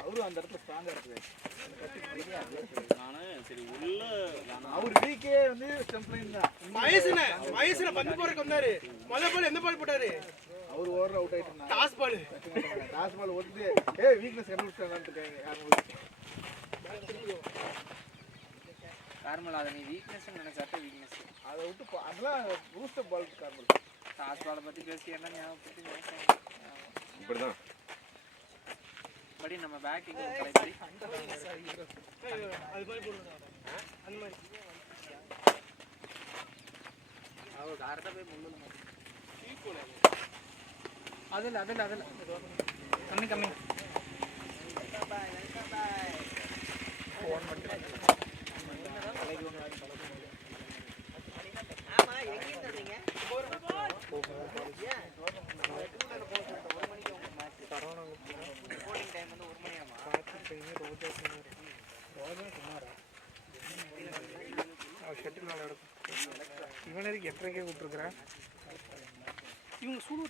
அவரும் அந்த இடத்துல ஸ்ட்ராங்கா இருக்குது. நானு சரி உள்ள அவர் வீக்கே வந்து ஸ்டெம்ப் லைன் தான். மகேசன பந்து போறதுக்கு வந்தாரு. முதல் பால் எந்த பால் போட்டாரு? அவர் ஓவர் அவுட் ஆயிட்டாரு. Toss ball. டாஸ் பால் வந்து வீக்னஸ் கண்டுபிடிச்சாங்கன்னு இருக்காங்க. கார்மல் அதை நீ வீக்னஸ் நினைச்சாட்ட வீக்னஸ். அதை விட்டு அதெல்லாம் பூஸ்ட் அப் பால் கார்மல். டாஸ் பாலை பத்தி பேசி என்ன ஞாபகப்படுத்தி இப்படிதான் படி நம்ம பேக்கிங் கலைப்படி அது மாதிரி போடுறா. அந்த மாதிரி. அவ டாரட்டா போய் முள்ளுல மாட்டி. அதுல கம்மி ஃபோன் பண்ணி ஆமா எங்க இருந்தீங்க? இவனுக்கு எட்டரைக்கே கூப்பிட்டுருக்குறேன். இவங்க சூடு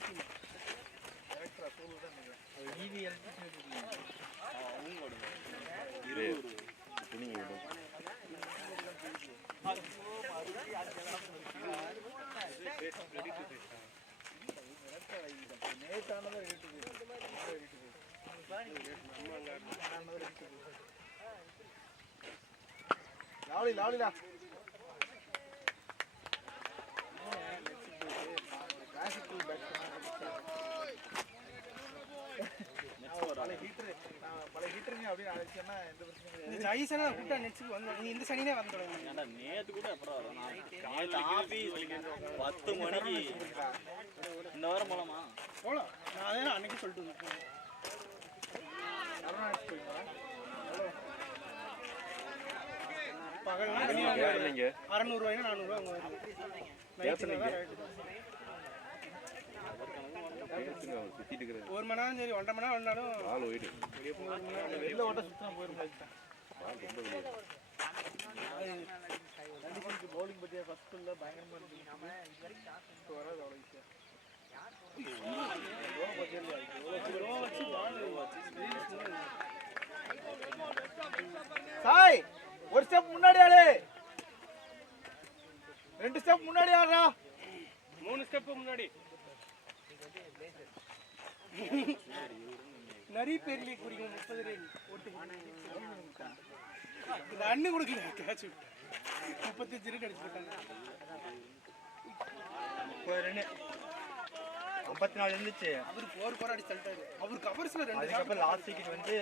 லாவலிடா இந்த சனினே வந்துடும். நேத்து கூட அப்புறம் 10 மணிக்கு இந்த வாரம் போலாமா? போலாம். நான் அதே அன்னைக்கு சொல்லிட்டு வந்தேன். பகல் 600 ரூபாய்னா 400 ரூபா அங்கே வருது. ஒரு மணி நேரம் சரி 1.5 மணி நேரம் வந்தாலும் வெளில ஓட்ட சுத்தமா போயிடும். பவுலிங் பத்தியா ஃபர்ஸ்ட்ல பயங்கரமா இருந்துச்சு. வராது அவ்வளோ ஈஸியா. சாய் ஒரு ஸ்டெப் முன்னாடி ஆடு, 2 ஸ்டெப் முன்னாடி ஆடுறா, 3 ஸ்டெப் முன்னாடி. நிறைய பேர்லயே குறிக்கும் 30 ரன் ஓட்டு. இந்த அண்ணு கொடுக்கல கேட்ச் விட்டு 35 ரன் அடிச்சிருக்காங்க. 54 இருந்துச்சு. அவரு 4 அடிச்சு தள்ளிட்டாரு. அவரு கவர்ஸ்ல 2. அதுக்கப்புறம் லாஸ்ட் விக்கெட் வந்து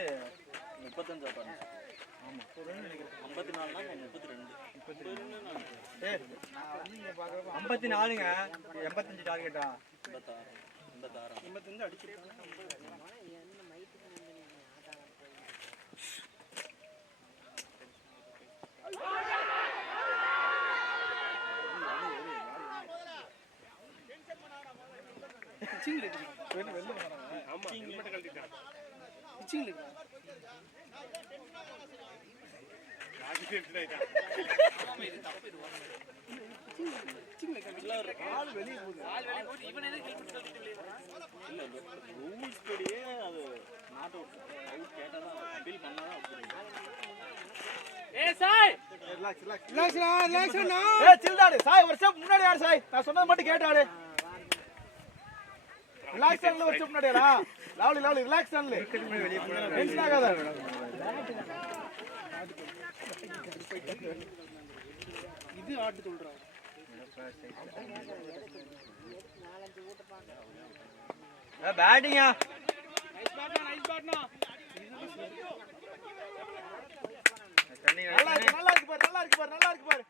35 ஆமா 54 னா 32 54ங்க 85 டார்கெட்டா 85 அடிச்சிருக்காங்க. ரூல்ஸ் படியே அது நாட் அவுட் கேட்டாதான் அப்பீல் பண்ணாதான் சாய் ஒரு ஸ்டெப் முன்னாடி ஆடு. சாய் நான் சொன்னது மட்டும் கேட்டாடு. ரிலாக்ஸ் ஆன்ல ஒரு ஸ்டெப் முன்னாடிடா. லாவலி ரிலாக்ஸ் ஆன்ல வெளிய போடா. டென்ஷன் ஆகாத. இது ஆட்டு சொல்றாங்க. பேட்டிங்கா நைஸ் பேட்னா நல்லா இருக்கு பாரு.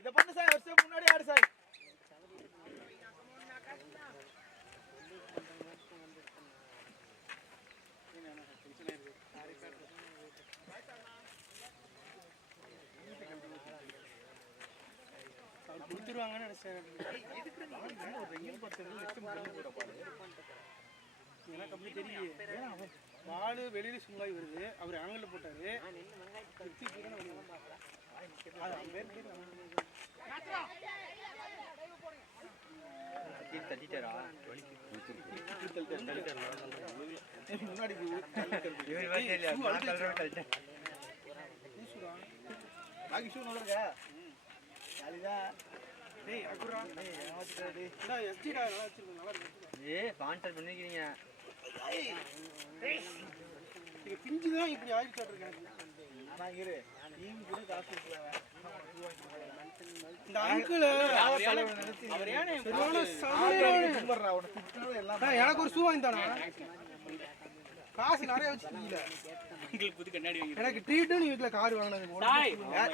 இத பண்ணு சாய், ஒரு ஸ்டெப் முன்னாடி ஆடு சாய். கொடுத்துருவாங்கன்னு நினைச்சேன். எனக்கு அப்படி தெரியல. பால் வெளியில சுங்காய் வருது. அவர் ஆங்கிள் போட்டாரு. கீழே தட்டிட்டாரா? முன்னாடி இவர் மாதிரி இல்லையா? நான் கல்றவே தள்ளிட்டேன். பாக்கி ஷூ நல்லா இருக்கா? அதுதான் டேய் அக்குறா டா எஸ்டி டா நல்லா வச்சிருக்க நல்லா இருக்கு ஸ்பான்சர் பண்ணிக்கிறீங்க. இது பிஞ்சு தான் இப்படி ஆகி சாப்பிட்டுருக்கேன் நான் இரு டீம் கூட காசு கொடுக்கல இந்த அங்கிள் அவர் ஏனே சரியான சமையல் கும்பறா அவன திட்டுறது எல்லாம் எனக்கு ஒரு ஷூ வாங்கி தானா காசு நிறைய வச்சிருக்கீங்க உங்களுக்கு புது கண்ணாடி வாங்கி எனக்கு ட்ரீட் நீ வீட்ல கார் வாங்குனது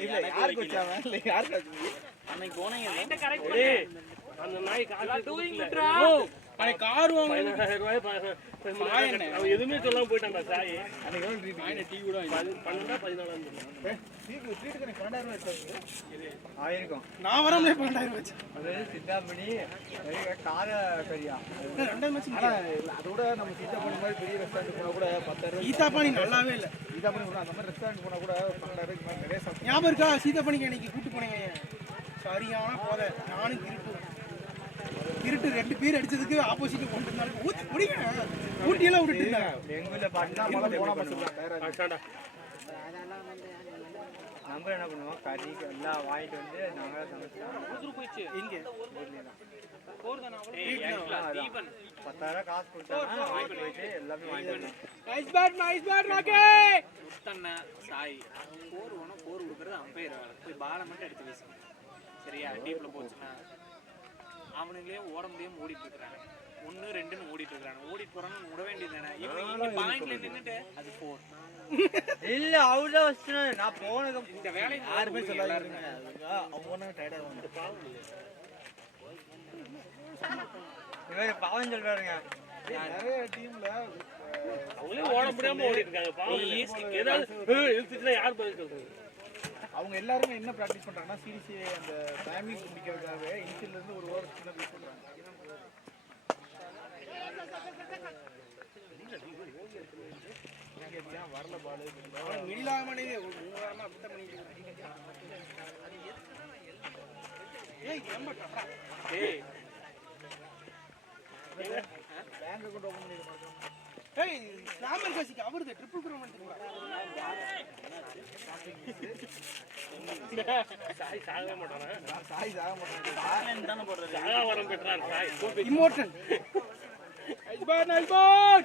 இல்ல யாருக்கு வச்சாவன் இல்ல யாருக்கு வச்சீங்க அன்னைக்கு போனீங்க இந்த கரெக்ட் அந்த நாய் காசு டூயிங் விட்றா அன்னைக்கு கார் வாங்க 10000 அவன் எதுவுமே சொல்லாம போயிட்டான்டா சாய் அன்னைக்கு எவ்வளவு ட்ரீட் நாய் டீ கூட வாங்கி 12 14 ட்ரீட்டுக்கு எனக்கு 12000 வச்சாங்க ஆயிருக்கும். நான் வரமே 12000 வச்சு அது சித்தாமணி கார பெரியா 2000 வச்சு ஆனா அதோட நம்ம சீதா பண்ண மாதிரி பெரிய ரெஸ்டாரண்ட் போனா கூட 10000 ஈத்தாப்பாணி நல்லாவே இல்ல சீதா பண்ணி கூட அந்த மாதிரி ரெஸ்டாரண்ட் போனா கூட 10000 நிறைய சாப்பிட்டு ஞாபகம் இருக்கா சீத்தாப்பாணிக்கு அன்னைக்கு கூட்டு போனீங்க சரியான போத நானும் திருட்டு 2 பேர் அடிச்சதுக்கு ஆப்போசிட் கொண்டு வந்தாங்க ஊத்தி முடிங்க ஊட்டியெல்லாம் விட்டுட்டு எங்குள்ள பாட்டுனா மழை போனா பசங்க ஆச்சாடா நம்ம என்ன பண்ணுவோம் கறி எல்லாம் வாங்கிட்டு வந்து நாங்களே சமைச்சோம். எங்க தீபன் 10,000 காசு கொடுத்தாங்க வாங்கிட்டு போயிட்டு எல்லாமே வாங்கிட்டு வந்தோம். நைஸ் பேட் ராக்கே முத்தண்ண சாய் போர் வேணும் போர் கொடுக்குறது அம்பையர் வேலை போய் பாலை மட்டும் எடுத்து வீசணும் சரியா டீப்ல போச்சுன்னா அவனுங்களே ஓட முடியாம ஓடிட்டு இருக்கிறாங்க 1 2ன்னு ஓடிட்டு இருக்காங்க ஓடிட்டு போறான்னு விட வேண்டியது தானே இவங்க பாயிண்ட்ல நின்னுட்டு அது 4 இல்ல அவ்வளோ வச்சு நான் போனதுக்கு இந்த வேலையை யாருமே சொல்லாதீங்க அவங்க ஒண்ணு டயர்டா வந்து இவர் பாவம் சொல்றாருங்க. நிறைய டீம்ல அவங்களே ஓட முடியாம ஓடிட்டு இருக்காங்க பாவம் ஏதாவது இழுத்துச்சுன்னா யார் பதில் சொல்றது அவங்க எல்லாருமே என்ன பிராக்டிஸ் பண்றாங்கன்னா சீரிஸ் அந்த டைமிங் முடிக்கிறதுக்காக இன்சியல்ல இருந்து ஒரு ஓவர் சின்ன பீஸ் பண்றாங்க வரல பாலு மிடிலாமனே ஒரு 3 வாரமா அப்படிதான் பண்ணிட்டு இருக்கேன் ஏய் நம்ம டப்ரா டேய் பேங்க் அக்கவுண்ட் ஓபன் பண்ணிட மாட்டோம் ஏய் ராமர் காசிக்கு அவர்து ட்ரிபிள் ப்ரோ பண்ணிட்டு சாய் சாகவே மாட்டானா சாய் சாக மாட்டாங்க தானே போடுறது சாகா வரம் பெற்றார் சாய் இம்மோர்டல் நைஸ் பால்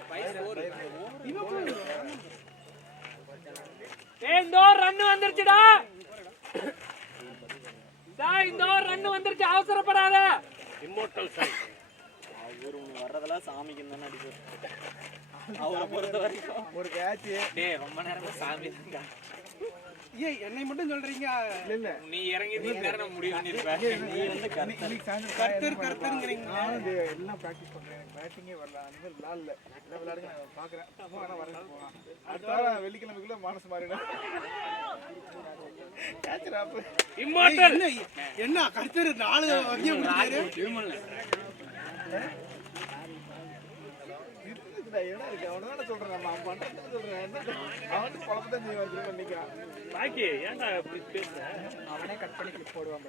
ஏய் இந்த ரன் வந்துருச்சுடா சாய் இந்த ரன் வந்துருச்சு அவசரப்படாத இம்மோர்டல் சாய் அவர் வர்றதெல்லாம் சாமிக்கு தானே அடிப்பார் அவரை பொறுத்த வரைக்கும் ஒரு கேட்ச் டேய் ரொம்ப நேரமா சாமி தான் ஏய் என்னை மட்டும் சொல்றீங்க இல்ல இல்ல நீ இறங்கி நேரம் முடிவு பண்ணிருப்ப நீ வந்து இன்னைக்கு சாயந்தரம் கர்த்தருங்கிறீங்க நானும் எல்லாம் பிராக்டிஸ் பண்றேன் எனக்கு பேட்டிங்கே வரல அந்த மாதிரி விளையாடல எல்லாம் விளையாடுங்க நான் பாக்குறேன் ஆனா வரேன் போகலாம் அடுத்த வாரம் வெள்ளிக்கிழமைக்குள்ள மனசு மாறிடும் கேட்ச் ராப் இம்மோர்டல் என்ன கர்த்தர் 4 வகையை முடிச்சாரு என்ன இருக்கு அவனதான் சொல்றேன் நம்ம அவன் பண்றதுன்னு சொல்றேன் என்ன அவனுக்கு குழப்பத்தான் செய்வான் நினைக்கிறான் பாக்கி ஏன்டா இப்படி பேசுற அவனே கட் பண்ணி கிளிப் போடுவாங்க.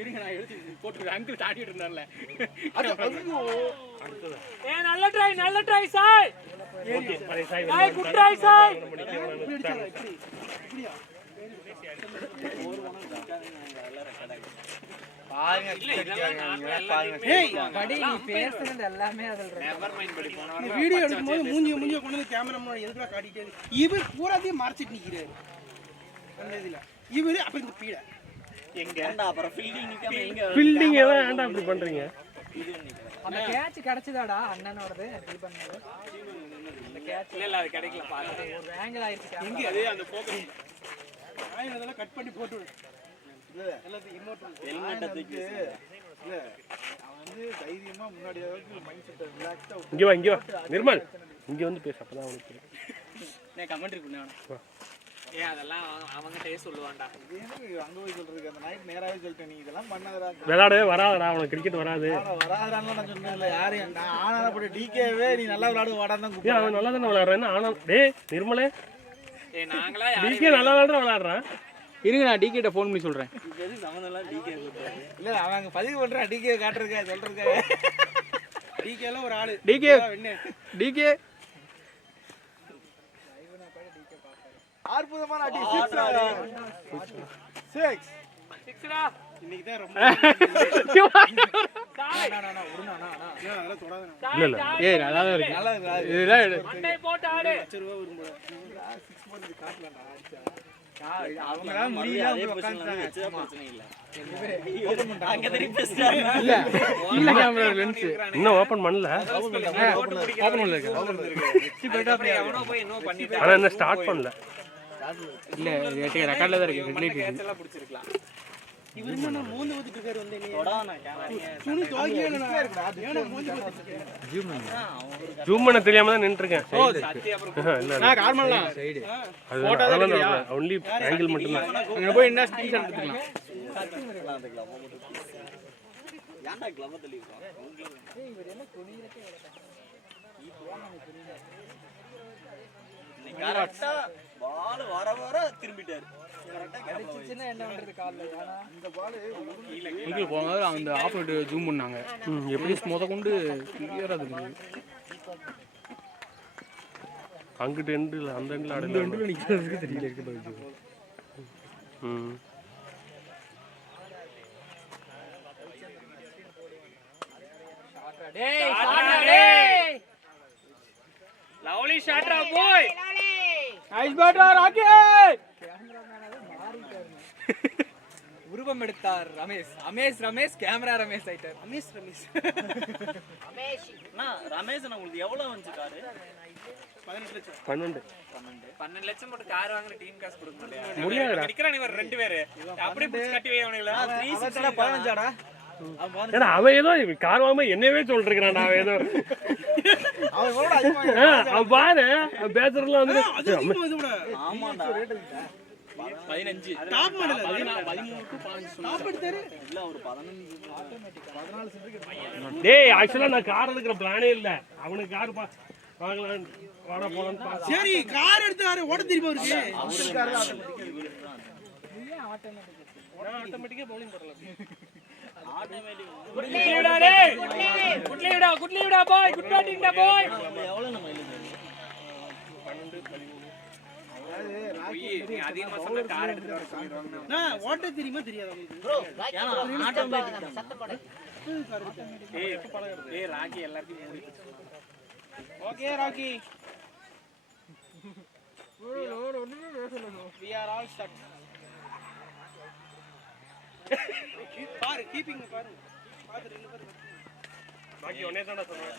இருங்க நான் எழுதி போட்டு அங்கிள் தாட்டிட்டு இருந்தார்ல ஏய் நல்ல ட்ரை சாய் ஓகே பரை சாய் சாய் குட் ட்ரை சாய் இப்படியா பாருங்க ஏய் படி நீ பேசுறது எல்லாமே அதுல நெவர் மைண்ட் படி போன இந்த வீடியோ எடுக்கும்போது மூஞ்சிய கொண்டு வந்து கேமரா முன்னாடி எதுக்குடா காட்டிட்டே இருக்கு இவர் பூராத்தையும் மறைச்சிட்டு நிக்கிறாரு அந்த இதுல இவரு அப்புறம் இந்த பீட எங்க அப்புறம் ஃபீல்டிங் நிக்காம எங்க பில்டிங் எல்லாம் ஏன்டா இப்படி பண்றீங்க இது நிக்கிறேன் அந்த கேட்ச் கிடைச்சதாடா அண்ணனோடது தீபன் அந்த கேட்ச் இல்ல அது கிடைக்கல பாருங்க ஒரு ஆங்கிள் ஆயிருச்சு எங்க அது அந்த ஃபோக்கஸ் நான் இதெல்லாம் கட் பண்ணி போட்டு விடு எல்லாத்தையும் இமோட்டல் ஹெல்மெட்டை தூக்கி இல்ல அவன் வந்து தைரியமா முன்னாடி அளவுக்கு மைண்ட் செட் ரிலாக்ஸ்டா இங்க வா நிர்மல் இங்க வந்து பேச அப்பதான் உனக்கு தெரியும் நான் கமெண்ட்ரி பண்ணேன் ஏய் அதெல்லாம் அவங்கட்டே சொல்லுவான்டா இது எனக்கு அங்க போய் சொல்றதுக்கு அந்த நைட் நேராவே சொல்லிட்டேன் நீ இதெல்லாம் பண்ணாதடா விளையாடவே வராதடா உனக்கு கிரிக்கெட் வராது வராதான்னு நான் சொன்னேன் இல்ல யாரையும் நான் ஆனால போட்டு டிகேவே நீ நல்லா விளையாடு வாடான்னு தான் ஏன் அவன் நல்லா தானே விளையாடுறான் ஆனா டேய் நிர்மலே ஏய் நாங்களா டிகே நல்லா விளையாடுறான் இருங்க நான் டிகேட்ட ஃபோன் பண்ணி சொல்றேன். இப்போ எதுக்கு சம்மந்தம்லாம் டிகே கொடுத்தாரு? இல்ல அவன் அங்க பதிவு பண்றான் டிகே காட்டுறதுக்காக சொல்றதுக்காக. டிகேல ஒரு ஆளு டிகே டிகே அற்புதமான அடி 6 சிக்ஸ்டா இன்னைக்கு தான் ரொம்ப அதெல்லாம் தொடாத இல்ல இல்ல ஏய் நல்லா தான் இருக்கு. நல்லா இருக்கு. இதெல்லாம் எடு. மண்டை போட்டு ஆடு. ரூபா விரும்புற 6 போறது காட்டலடா. அவங்க அவங்களால முடியல அதே அவங்க பொசிஷன்ல உட்கார்ந்தாங்க. வச்சா பிரச்சனை இல்ல. அங்க திருப்பி பேசுறாங்க. இல்ல இல்ல கேமரா லென்ஸ் இன்னும் ஓபன் பண்ணல. ஓபன் பண்ணல இருக்கு. அப்புறம் எவனோ போய் இன்னும் பண்ணிட்டு ஆனா இன்னும் ஸ்டார்ட் பண்ணல. இல்ல இது ரெக்கார்ட்ல தான் இருக்கு. ரிலேட் கேட்ச் எல்லாம் பிடிச்சிருக்கலாம். இவர் என்ன மோந்து ஊத்திட்டு இருக்காரு வந்து என்னைய தொடா நான் கேமரா. துணி துவைக்கவே இல்ல ஏன்னா மோந்து ஊத்திட்டு ஜூம் பண்ண தெரியாம தான் நின்னுட்டு இருக்கேன். சத்தி அப்புறம் இல்ல நான் கால் பண்ணலாம். அதெல்லாம் ஒன்லி ஆங்கிள் மட்டும் தான். அங்க போய் என்ன ஸ்கிரீன்ஷாட் எடுத்துக்கலாம். அந்த கிளம்ப போட்டு ஏன்டா கிளம்ப தள்ளி விடுறான்? கரெக்டா பால் வர வர திரும்பிட்டாரு. கரெக்டா அடிச்சிச்சுன்னா என்ன பண்றது கால்ல? இந்த பால் இங்க போகும்போது அந்த ஆப்பரேட்டர் ஜூம் பண்ணாங்க. எப்படி மொத கொண்டு கிளியரா இருக்கு. அங்கிட்டு எண்டுல அந்த எண்டுல இந்த ஆடல. ரெண்டு நிக்கிறதுக்கு தெரியல இருக்கு. ம். டேய் ஷாட்ரா டேய். லவ்லி ஷாட்ரா பாய். நைஸ் பேட்டா ராக்கி. உருவம் எடுத்தார் ரமேஷ் கேமரா ரமேஷ் ஆயிட்டார். ரமேஷ் அண்ணா ரமேஷ் அண்ணா உங்களுக்கு எவ்வளவு வந்துச்சு காரு? 18 லட்சம் 12 லட்சம் போட்டு கார் வாங்குற டீம் காசு கொடுக்க முடியாதுடா. முடியாது. நிக்கிறானே இவர் ரெண்டு பேரு. அப்படியே புடிச்சு கட்டி வை அவனுங்களா. 15ஆடா. ஏன்னா அவன் ஏதோ கார் வாங்க என்னவே சொல்லிட்டு இருக்கிறான். அவன் ஏதோ அவன் எவ்வளவு அதிகமா அவன் பாரு அவன் பேசுறதுலாம் வந்து ஆமாண்டா. 15 டாப் மாடல் 13 டு 15 டாப் எடுத்தாரு. இல்ல ஒரு 15 டேய் ஆக்சுவலா நான் கார் எடுக்கிற பிளானே இல்ல. அவனுக்கு கார் வாங்கலாம் வாடா போலான்னு பார்த்தா. சரி கார் எடுத்தாரு ஓட தெரியுமா அவருக்கு? ஆட்டோமேட்டிக்கா பவுலிங் போடலாம். குட் லீவ்டா டேய். குட் லீவ்டா பாய். குட் பேட்டிங் டா பாய். எவ்வளவு நம்ம எழுது? நீ அதிகமா சொன்ன கார் எடுத்து வர சொல்லிடுவாங்க. நான் ஓட்ட தெரியுமா தெரியாதா உங்களுக்கு? ஏன்னா ஆட்டோமேட்டிக் ஏய் ராக்கி எல்லாத்தையும் மூடி okay Rocky we are all stuck. பாரு கீப்பிங் பாரு பாத்து ரெண்டு பேர் பாக்கி ஒண்ணே தான்டா சொன்னேன்.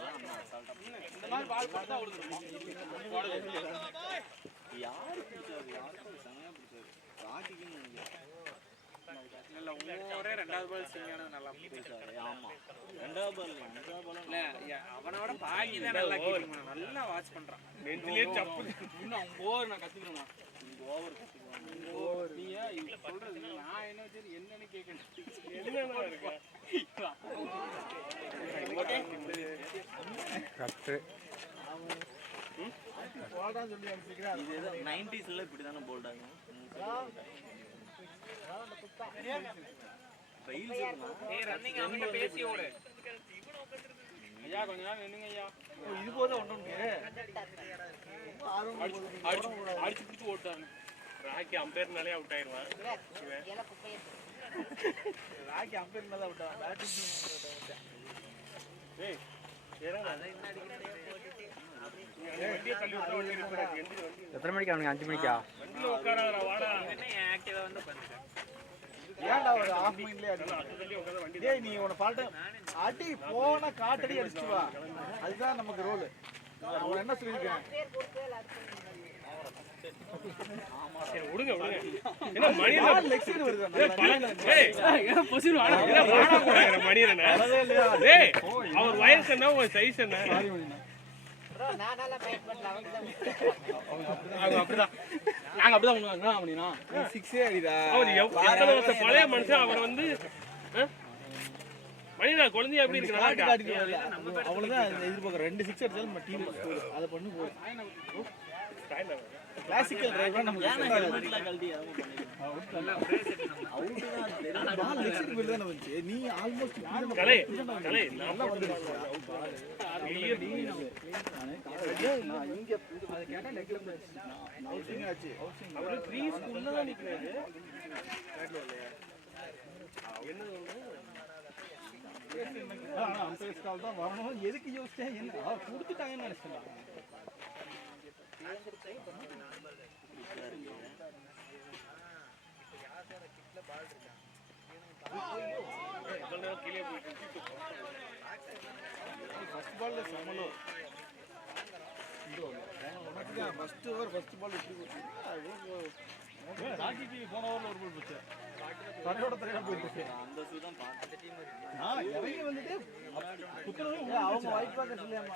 இந்த மாதிரி பால் போட்டா விழுந்துரும். யாரு பிடிச்சாரு? யாருக்கும் சமயா பிடிச்சாரு. ராக்கிக்குன்னு நினைக்கிறேன். இல்ல ஒரே ரெண்டாவது பால் சரியான நல்லா பிடிச்சாரு. ஆமா. ரெண்டாவது பால் இல்ல அவனோட பாக்கி தான் நல்லா கீப்பிங் பண்ணான். நல்லா வாட்ச் பண்றான். நெஞ்சிலே சப்பு. இன்னும் ஓவர் நான் கத்துக்கறேன். ஓவர் கத்துக்குவாங்க. நீயா இது சொல்றது நான் என்ன சரி என்னன்னு கேக்குறேன். என்னன்னா இருக்கு? கரெக்ட். போடான்னு சொல்லி அனுப்பிக்கிறேன். இது ஏதோ 90s ல இப்படி தான போல்ட் ஆகும். ஏய் ரன்னிங் அவன்கிட்ட பேசி ஓடு. ஐயா கொஞ்ச நேரம் நின்னுங்க ஐயா. இது போதும் ஒண்ணுங்க. அடிச்சு பிடிச்சு ஓட்டாங்க. ராக்கி அம்பேர்னாலே அவுட் ஆயிடுவான். ராக்கி அம்பேர் மேல விட்டான். பேட்டிங் ஏய் ஏறங்க அத என்ன அடிக்கிறீங்க? வண்டியை தள்ளி விட்டா வண்டி நிறுத்துறாங்க. எத்தனை மணிக்கு அவனுக்கு 5 மணிக்கா? வண்டியில உட்காராதடா வாடா. என்ன ஆக்டிவா வந்து பண்ணிட்டேன். ஏன்டா ஒரு ஆஃப் மைண்ட்லயே அடிச்சு. டேய் நீ உன ஃபால்ட் அடி போன காட்டடி அடிச்சு வா. அதுதான் நமக்கு ரோல். அவன் என்ன சொல்லிருக்கான்? சரி விடுங்க. என்ன மணியில லெக் சைடு வருது. ஏய் என்ன பொசிஷன் வாடா. என்ன வாடா போறாங்க மணியில. டேய் அவர் வயசு என்ன உங்க சைஸ் என்ன? அப்படிதான் நாங்க அப்படிதான் பண்ணுவாங்க அப்படினா 6 அடிடா. அவர் எத்தனை வருஷம் பழைய மனுஷன் அவரை வந்து மணிடா குழந்தைய எப்படி இருக்கு? நல்லா இருக்கா? அவ்வளவுதான் எதிர்பார்க்கறேன். 2 6 அடிச்சாலும் நம்ம டீம் அத பண்ணு போடு. கிளாசிக்கல் டிரைவர் நமக்கு ஹெல்மெட்லாம் கழட்டி எதுவும் பண்ணிக்கலாம். பால் லெக்ஸுக்கு வெளியே தானே வந்துச்சு. நீ ஆல்மோஸ்ட் கலை கலை நல்லா வந்துருச்சு. நான் இங்க அது கேட்டா நெக்ல ஹவுசிங் ஆச்சு. அவரு 3 ஸ்கூல்ல தான் நிக்கிறாரு. அம்பையர் ஸ்டால் தான் வரணும். எதுக்கு யோசிச்சேன்? என்ன கொடுத்துட்டாங்கன்னு நினைச்சேன். ஃபர்ஸ்ட் பால்ல சமலோ ஃபர்ஸ்ட் ஓவர் ஃபர்ஸ்ட் பால் இப்படி ராக்கி டிவி போன ஓவர்ல ஒரு பால் போச்சு. தரையோட தரையா போயிடுச்சு. அந்த சூதான் பார்த்த டீம் நான் இறங்கி வந்துட்டு குத்துறது அவங்க ஒயிட் பாக்கெட் இல்லையாமா.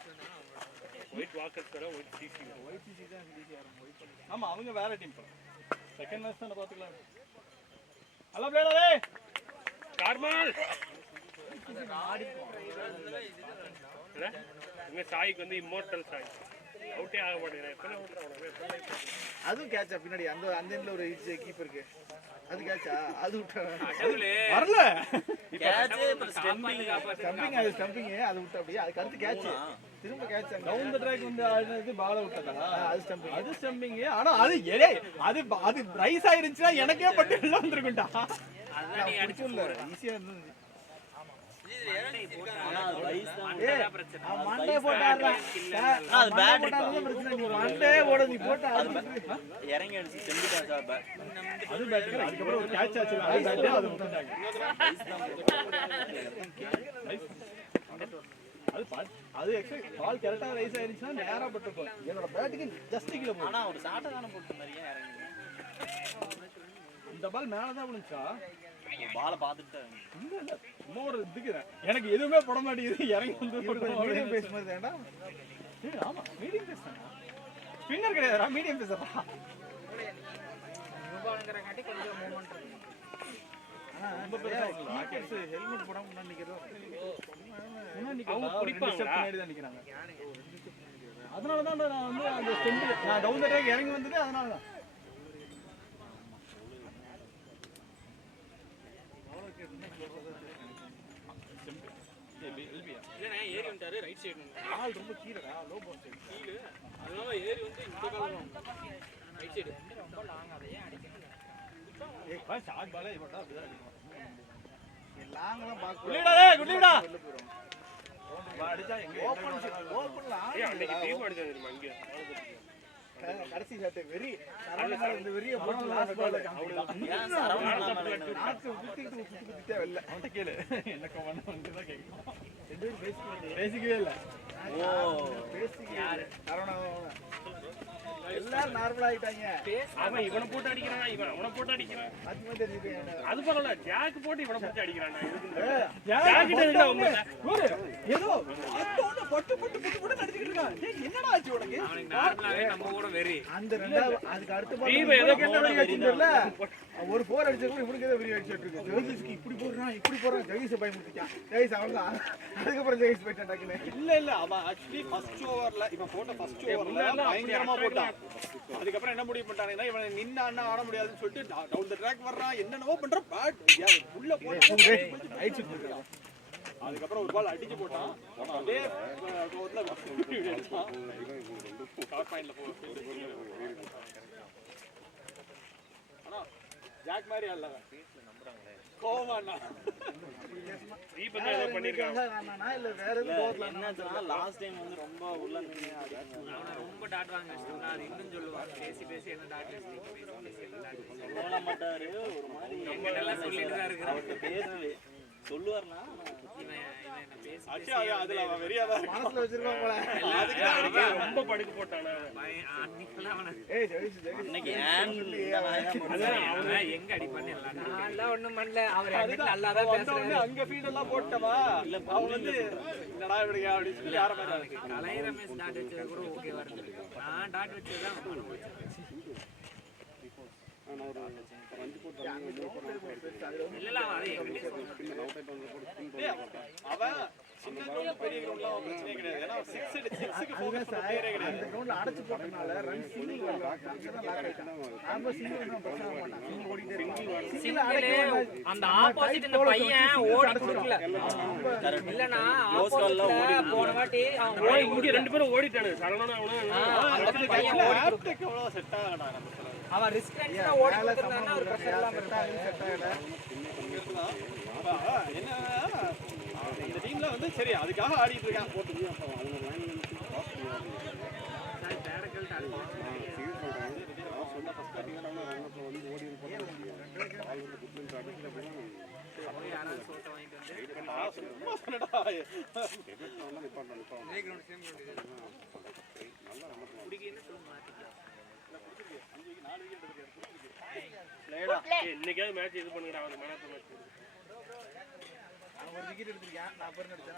ஒயிட் வாக்கர்ஸ் தர ஒயிட் சிசி தான் சிசி ஆரம்பம். ஆமா அவங்க வேற டீம் போறாங்க. செகண்ட் மேட்ச் தான பாத்துக்கலாம். ஹலோ பிளேயரே கார்மல் இங்க சாய்க்கு வந்து இம்மோர்டல் சாய் அவுட்டே ஆக மாட்டேங்கிறேன். எத்தனை அவுட் ஆகணும்? அதுவும் கேட்சா பின்னாடி அந்த அந்த எண்ட்ல ஒரு கீப்பர் இருக்கு. அது கேட்சா அது விட்டா கடவுளே. வரல. கேட்ச் ஸ்டம்பிங் ஸ்டம்பிங் அது ஸ்டம்பிங் அது விட்டு அப்படியே அதுக்கு அடுத்து கேட்ச் திரும்ப கேட்ச் டவுன் தி ட்ராக் வந்து ஆடுனது பால் விட்டதா அது ஸ்டம்பிங் ஆனா அது ஏடே அது ரைஸ் ஆயிருந்துச்சுனா எனக்கே பட்டு உள்ள வந்திருக்கும்டா. அதான் நீ அடிச்சுல ஈஸியா இருந்தது. ஆனா வைஸ் தான் மண்டே போட்டாறா அது பேட் பிரச்சனை. நீ மண்டே ஓட நீ போட்டா இறங்கி அடிச்சு செஞ்சுட்டா சார். அது பேட் அதுக்கு அப்புறம் ஒரு கேட்ச் ஆச்சு. அது பேட் அது விட்டாங்க. அது எக்ஸ்ட்ரா பால் கரெக்டா ரைஸ் ஆயிருச்சுனா நேரா பட்டுக்கும். என்னோட பேட்டுக்கு ஜஸ்ட் கீழ போகும். ஆனா ஒரு ஷாட் தான போட்டுருந்தாரு. ஏன் இறங்கி இந்த பால் மேல தான் விழுந்துச்சா? பால பாத்துட்டு இல்ல சும்மா ஒரு இதுக்குறேன். எனக்கு எதுவுமே போட மாட்டேங்குது. இறங்கி வந்து மீடியம் பேஸ் மாதிரி தான்டா. ஆமா மீடியம் பேஸ் தான். ஸ்பின்னர் கிடையாதுடா, மீடியம் பேஸ்டா. யூபாங்கறங்காட்டி கொஞ்சம் மூவ்மென்ட் இருக்கு. ஆனா ரொம்ப பெருசா கீப்பர்ஸ் ஹெல்மெட் போடாம முன்னாடி நிக்கறோம். அவங்க குடிப்பாங்க பின்னாடி தான் நிக்கறாங்க. அதனால தான் நான் வந்து அந்த ஸ்டெண்ட் நான் டவுன் தி ட்ராக் இறங்கி வந்தது அதனால தான். இல்லனே ஏறி வந்துட்டாரு ரைட் சைடு. பால் ரொம்ப கீழடா, லோ பவுன்ஸ் கீழ. அதனால ஏறி வந்து இந்த காலம் ரைட் சைடு ரொம்ப லாங் அதையே அடிக்கணும். ஏய் பா ஷாட் பாலே இவடா அப்படியே அடிக்கும். லாங்லாம் பாக்க குள்ளிடா டேய் குள்ளிடா. வா அடிச்சா எங்க ஓபன் ஏய் அன்னைக்கு டீம் அடிச்சது தெரியுமா இங்க கடைசி ஷாட் வெரி சரவணா இந்த வெறிய போட்டு லாஸ்ட் பால் ஏன் சரவணா மேல நாக்கு குத்திட்டே வரல. அவன்ட்ட கேளு என்ன கவன வந்து தான் கேக்குறோம். ரெண்டு பேரும் பேசிக்கவே இல்ல. ஓ யாரு சரவணா எல்லாரும் நார்மலா ஆயிட்டாங்க. அவன் இவனை போட்டு அடிக்கிறான், இவன் அவனை போட்டு அடிக்கிறான். அது மாதிரி தெரியுது. அது பரவாயில்ல, ஜாக் போட்டு இவனை போட்டு அடிக்கிறான். ஏதோ அத்தோட பட்டு பட்டு பட்டு பட்டு நடிச்சிட்டு இருக்கான். டேய் என்னடா ஆச்சு உனக்கு? அவனுக்கு நார்மலாவே நம்ம கூட வெரி. அந்த ரெண்டாவது அதுக்கு அடுத்த பால் டீம் ஏதோ என்ன வெறி அடிச்சிட்டல. ஒரு 4 அடிச்சதுக்கு இவனுக்கு ஏதோ வெறி அடிச்சிட்டு இருக்கு. ஜெயிஸ்க்கு இப்படி போறான் ஜெயிஸ் பயமுறுத்திட்டான். ஜெயிஸ் அவ்வளவுதான். அதுக்கு அப்புறம் ஜெயிஸ் போயிட்டான் டக்குனே. இல்ல அவன் ஆக்சுவலி ஃபர்ஸ்ட் ஓவர்ல இவன் போட்ட ஃபர்ஸ்ட் ஓவர்ல பயங்கரமா போட்டான். அதுக்கப்புறம் என்ன முடிவு பண்ணிட்டாங்கன்னா இவன் நின்னா ஆட முடியாதுன்னு சொல்லிட்டு டவுன் தி ட்ராக் வர்றான் என்னென்னவோ பண்ற பேட் உள்ள போட்டு ரைட் ஷூட் பண்ணிட்டான். அதுக்கப்புறம் ஒரு பால் அடிச்சு போட்டான். அப்படியே கோவத்துல அடிச்சான். கவர் பாயிண்ட்ல ஆனா ஜாக் மாதிரி அல்ல கோவமாண்ணா தீபன் ஏதோ பண்ணிருக்கான். நானா இல்ல வேற எதுவும் போறல. என்னாச்சுன்னா லாஸ்ட் டைம் வந்து ரொம்ப உள்ள நின்னு அடிச்சாங்க. அவனை ரொம்ப டாட் வாங்க வச்சிட்டோம்னா அது இன்னும் சொல்லுவான். பேசி என்ன டாட் வச்சிட்டீங்க பேசி என்ன டாட் வச்சிட்டீங்க. சொல்ல மாட்டாரு ஒரு மாதிரி எல்லாம் சொல்லிட்டு தான் இருக்கிறான். அவர்கிட்ட பேசவே சொல்லுவார்னா இவன் என்ன பேசி ஆக்சுவலி அதுல அவன் வெறியாதான் இருக்கான். மனசுல வச்சிருக்கான் போல. அவன் ரொம்ப படுக்கு போட்டானா. அன்னைக்கெல்லாம் அவனை ஏய் ஜெயிஸ் இன்னைக்கு ஏன் அவன் எங்க அடிப்பான்னு எல்லாம் நான் ஒண்ணும் பண்ணல. அவர் அன்னைக்கு நல்லா தான் வந்த உடனே அங்க ஃபீல்ட் எல்லாம் போட்டவா அவன் வந்து என்னடா இப்படிங்க அப்படின்னு சொல்லி ஆரம்பிச்சாங்க. கலை ரமேஷ் டாட் வச்சது கூட ஓகேவா இருந்திருக்கு. நான் டாட் வச்சதுதான் பணம் வச்சேன். இல்ல அவன் அதை எங்கிட்டே அவன் சின்ன கிரவுண்ட் பெரிய கிரவுண்ட்லாம் பிரச்சனையே கிடையாது. ஏன்னா 6க்கு ஃபோக்கஸ் பண்ண பிளேயரே கிடையாது. அந்த கிரவுண்ட்ல அடைச்சு போட்டனால ரன் சிங்கிள் வரல. அங்கதான் லாக் ஆயிட்டான். நாம சிங்கிள் ரன் பிரச்சனை பண்ணா. சிங்கிள் ஓடிட்டே இருக்கான். சிங்கிள் அந்த ஆப்போசிட் இந்த பையன் ஓடி கொடுக்கல. இல்லனா ஆப்போசிட்ல போன வாட்டி அவன் ஓடி இங்க ரெண்டு பேரும் ஓடிட்டானு சரணனா அந்த பையன் ஓடி ஆப்டெக் அவ்வளோ செட் ஆகடா நம்ம சொல்ல. அவன் ரிஸ்க் எடுத்து ஓடி கொடுத்தறானா ஒரு பிரஷர் இல்லாம இருப்பான். என்ன இந்த டீம்ல வந்து சரி அதுக்காக ஆடிட்டு இருக்கான். சும்மா சொன்னடா. இன்னைக்காவது மேட்ச் இது பண்ணுங்கடா அவன் மேட்ச் மேட்ச் அவன் ஒரு விக்கெட் எடுத்திருக்கான். நான் அப்புறம் அடிச்சேன்.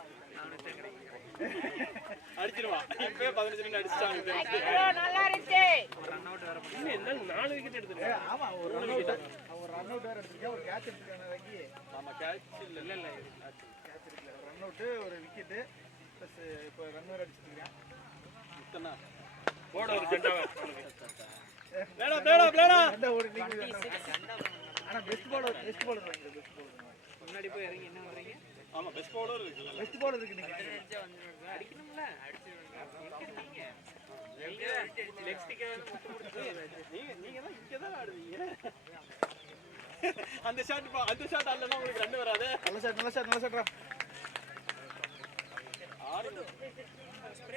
அடிச்சிருவான். இப்பவே 15 ரன் அடிச்சிட்டாங்க. நல்லா இருந்துச்சு. இன்னும் என்ன 4 விக்கெட் எடுத்துட்டான். ஆமா ஒரு ரன் அவுட். அவர் ரன் அவுட் வேற எடுத்திருக்கான். ஒரு கேட்ச் எடுத்திருக்கானே ரக்கி. ஆமா கேட்ச் இல்ல கேட்ச் எடுக்கல. ரன் அவுட் ஒரு விக்கெட் ப்ளஸ் இப்போ ரன் வேற அடிச்சிருக்கான். இத்தனை போட ஒரு ஜெண்டாவா பிளேடா அந்த ஒரு ஆனா பெஸ்ட் பவுலர் வாங்க. பெஸ்ட் பவுலர் முன்னாடி போய் இறங்கி என்ன பண்றீங்க? ஆமா பெஸ்ட் பவுலர் இருக்கு. பெஸ்ட் பவுலர் இருக்கு நீங்க. அடிக்கணும்ல அடிச்சிருவாங்க. லெக் ஸ்டிக் நீங்க தான் இங்க தான் ஆடுவீங்க. அந்த ஷாட் ஆடலனா உங்களுக்கு ரன் வராது. நல்ல ஷாட்ரா.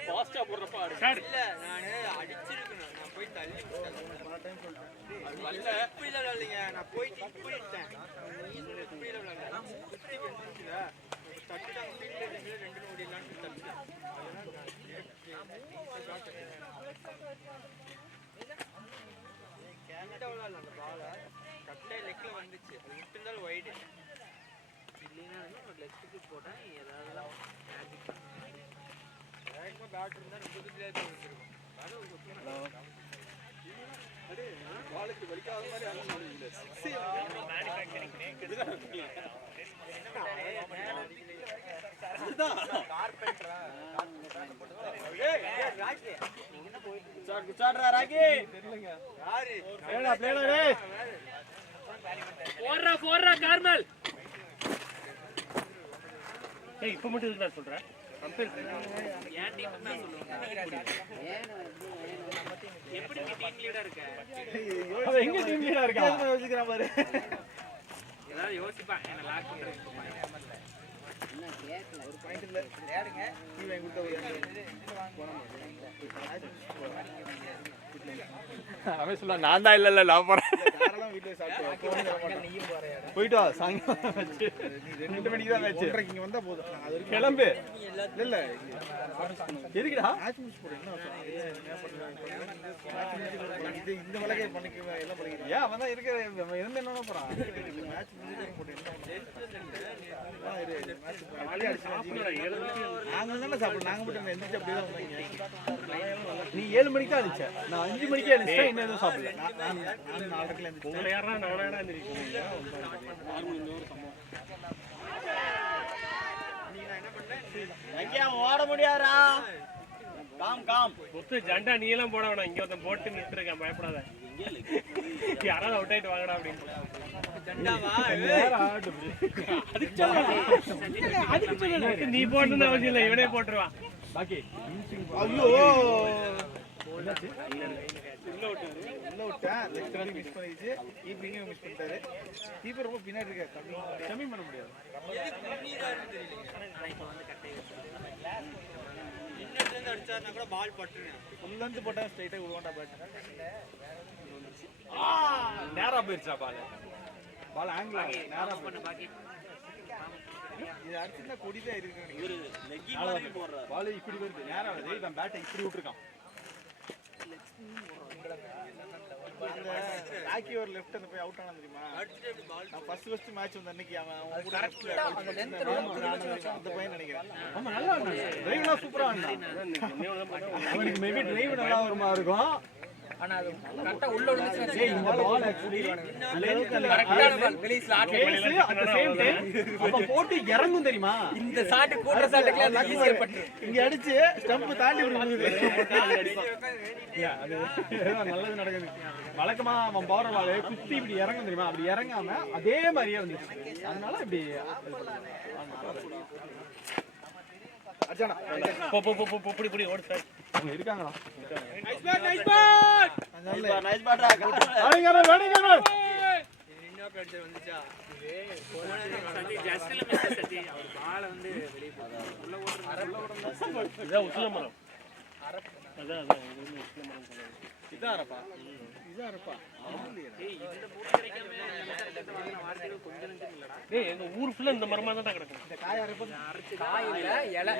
ஃபாஸ்டா போடுறப்ப ஆடு. இல்ல நான் அடிச்சிருக்கணும். நான் போய் தள்ளி விட்டேன். அது வரல. இப்படில விளையாடுங்க. நான் போய் இப்படிட்டேன். இப்படில விளையாடுங்க. நான் மூஸ்ட்ரி வந்துச்சுல. தட்டிட்டாங்க ஃபீல்ட்ல 2 ஓடிடலாம்னு தட்டிட்டேன். கேட்ட விளையாடல அந்த பால. கட்டை லெக்ல வந்துச்சு. அது விட்டுந்தாலும் வைடு. இல்லைன்னா ஒரு லெக்ஸ்க்கு போட்டா ஏதாவது மேஜிக் வேகமா பேட் இருந்தா 30 பிளேயர் வச்சிருக்கும். அது ஒரு பாலுக்கு வலிக்காத மாதிரி ஆடணும். இல்ல 6 அதுதான் கார்பெண்டரா குச்சாடுறா ராகி தெரியலங்க. யாரு பிளேடா டேய். போடுறா கார்மல். ஏய் இப்ப மட்டும் இதுதான் சொல்றேன். கம்பேர் ஏன் டீம் தான் சொல்லுவாங்க. எப்படி நீ டீம் லீடர் இருக்க? அவன் எங்க டீம் லீடரா இருக்கான்? யோசிக்கிறான் பாரு. ஏதாவது யோசிப்பான் என்ன லாக் பண்றது. ஒரு பாயிண்ட் இல்ல. விளையாடுங்க. டீ வாங்கி கொடுத்தா அவன் சொல்ல நான் தான் இல்ல நான் போறேன். காரெல்லாம் வீட்ல சாப்பிட்டு நீயும் போறியா? போயிட்டு வா சாயங்காலம் மேட்ச். நீ 2 மணிக்கு தான் மேட்ச். 2:30 இங்க வந்தா போதும். நான் அது வரைக்கும் கிளம்பு. இல்ல எதுக்குடா? மேட்ச் முடிச்சு போடு. என்ன அவசரம்? என்ன பண்றாங்க? இந்த வழக்கை பண்ணிக்க எல்லாம் பண்ணிக்கிறீங்க. ஏன் அவன் தான் இருக்கிற இருந்து என்ன போறான்? மேட்ச் முடிஞ்சு போட்டு என்ன மேட்ச் நாங்க தானே சாப்பிடுறோம். நாங்க மட்டும் எந்திரிச்சு அப்படியே தான் வந்தீங்க. நீ 7 மணிக்கு தான் அடிச்ச. நான் 5 மணிக்கே அடிச்சேன். இன்னும் எதுவும் சாப்பிடல. நான் 4:30 எந்திரிச்சு உங்களை யாரா நானா இருந்திருக்கீங்க. அங்கேயே ஓட முடியாதா? காம் மொத்த ஜண்டா நீ எல்லாம் போட வேணாம். இங்க ஒருத்தன் போட்டு நிறுத்திருக்கேன். பயப்படாத. யாராவது அவுட் ஆயிட்டு வாங்கடா அப்படின்னு. நீ போட்டு அவசியம் இல்லை. இவனே போட்டுருவான். பாக்கி ஐயோ உள்ள விட்டேன். லெஃப்ட் ஹேண்ட் மிஸ் பண்ணிடுச்சு. கீப்பரிங்கும் மிஸ் பண்ணிட்டாரு. கீப்பர் ரொம்ப பின்னாடி இருக்காரு. கம்மி பண்ண முடியாது. அடிச்சாருன்னா கூட பால் பட்டுருங்க. உள்ளந்து போட்டா ஸ்ட்ரைட்டா விடுவான்டா பேட். நேரா போயிருச்சா பால் ஆங்கிள் நேரா பண்ணு பாக்கி. இது அடிச்சிருந்தா கொடிதான் இருக்கு. ஒரு லெக்கி மாதிரி போடுறாரு. பால் இப்படி வருது நேரா வருது. இவன் பேட்டை இப்படி விட்டுருக்கான். ராக்கி ஒரு லெஃப்ட் அந்த போய் அவுட் ஆனா தெரியுமா? நான் ஃபர்ஸ்ட் மேட்ச் வந்து அன்னைக்கு அவன் கூட அந்த பையன் நினைக்கிறேன். ஆமா நல்லா ஆடுனான். டிரைவ்லாம் சூப்பரா ஆடுனான். அவனுக்கு மேபி டிரைவ் நல்லா வருமா இருக்கும். ஆனா அது கரெக்டா உள்ள விழுந்துச்சு ஏய் இந்த பால் ஆக்சுவலி கரெக்டான பால் வெளிய slot at the same time அப்ப போட்டு இறங்கும் தெரியுமா? இந்த ஷாட் கூட்ற ஷாட்டுக்குலாம் ஈஸியா பட்டு இங்க அடிச்சு ஸ்டம்ப் தாண்டி விழுகுது. அது நல்லது நடக்குது. வழக்கமா அவன் போற பால் குத்தி இப்படி இறங்கும் தெரியுமா? அப்படி இறங்காம அதே மாதிரியே வந்துச்சு. அதனால இப்படி அர்ஜானா புடி ஓடு சார். அவங்க இருக்காங்களா? நைஸ் பேட் நைஸ் பாட்ரா. வெடிங்கற இன்னொரு அடிச்சர் வந்துச்சா சதி ஜஸ்ட்ல மிஸ் சதி அவர் பால் வந்து வெளிய போகுது உள்ள ஓடுறது இதான் உசிலமரம் அதான் இது உசிலமரம் சொல்லுவாங்க. இதான் அரப்பா. இதான் அரப்பா. ஏய் இந்த மூட்டை கிடைக்காம நம்ம சட்டத்தை வாங்குற வார்த்தைகள் கொஞ்சம் நெஞ்சம் இல்லடா. டேய் எங்க ஊர் ஃபுல்லா இந்த மரமா தான் கிடக்கும். இந்த காய அரப்பா. காய் இல்ல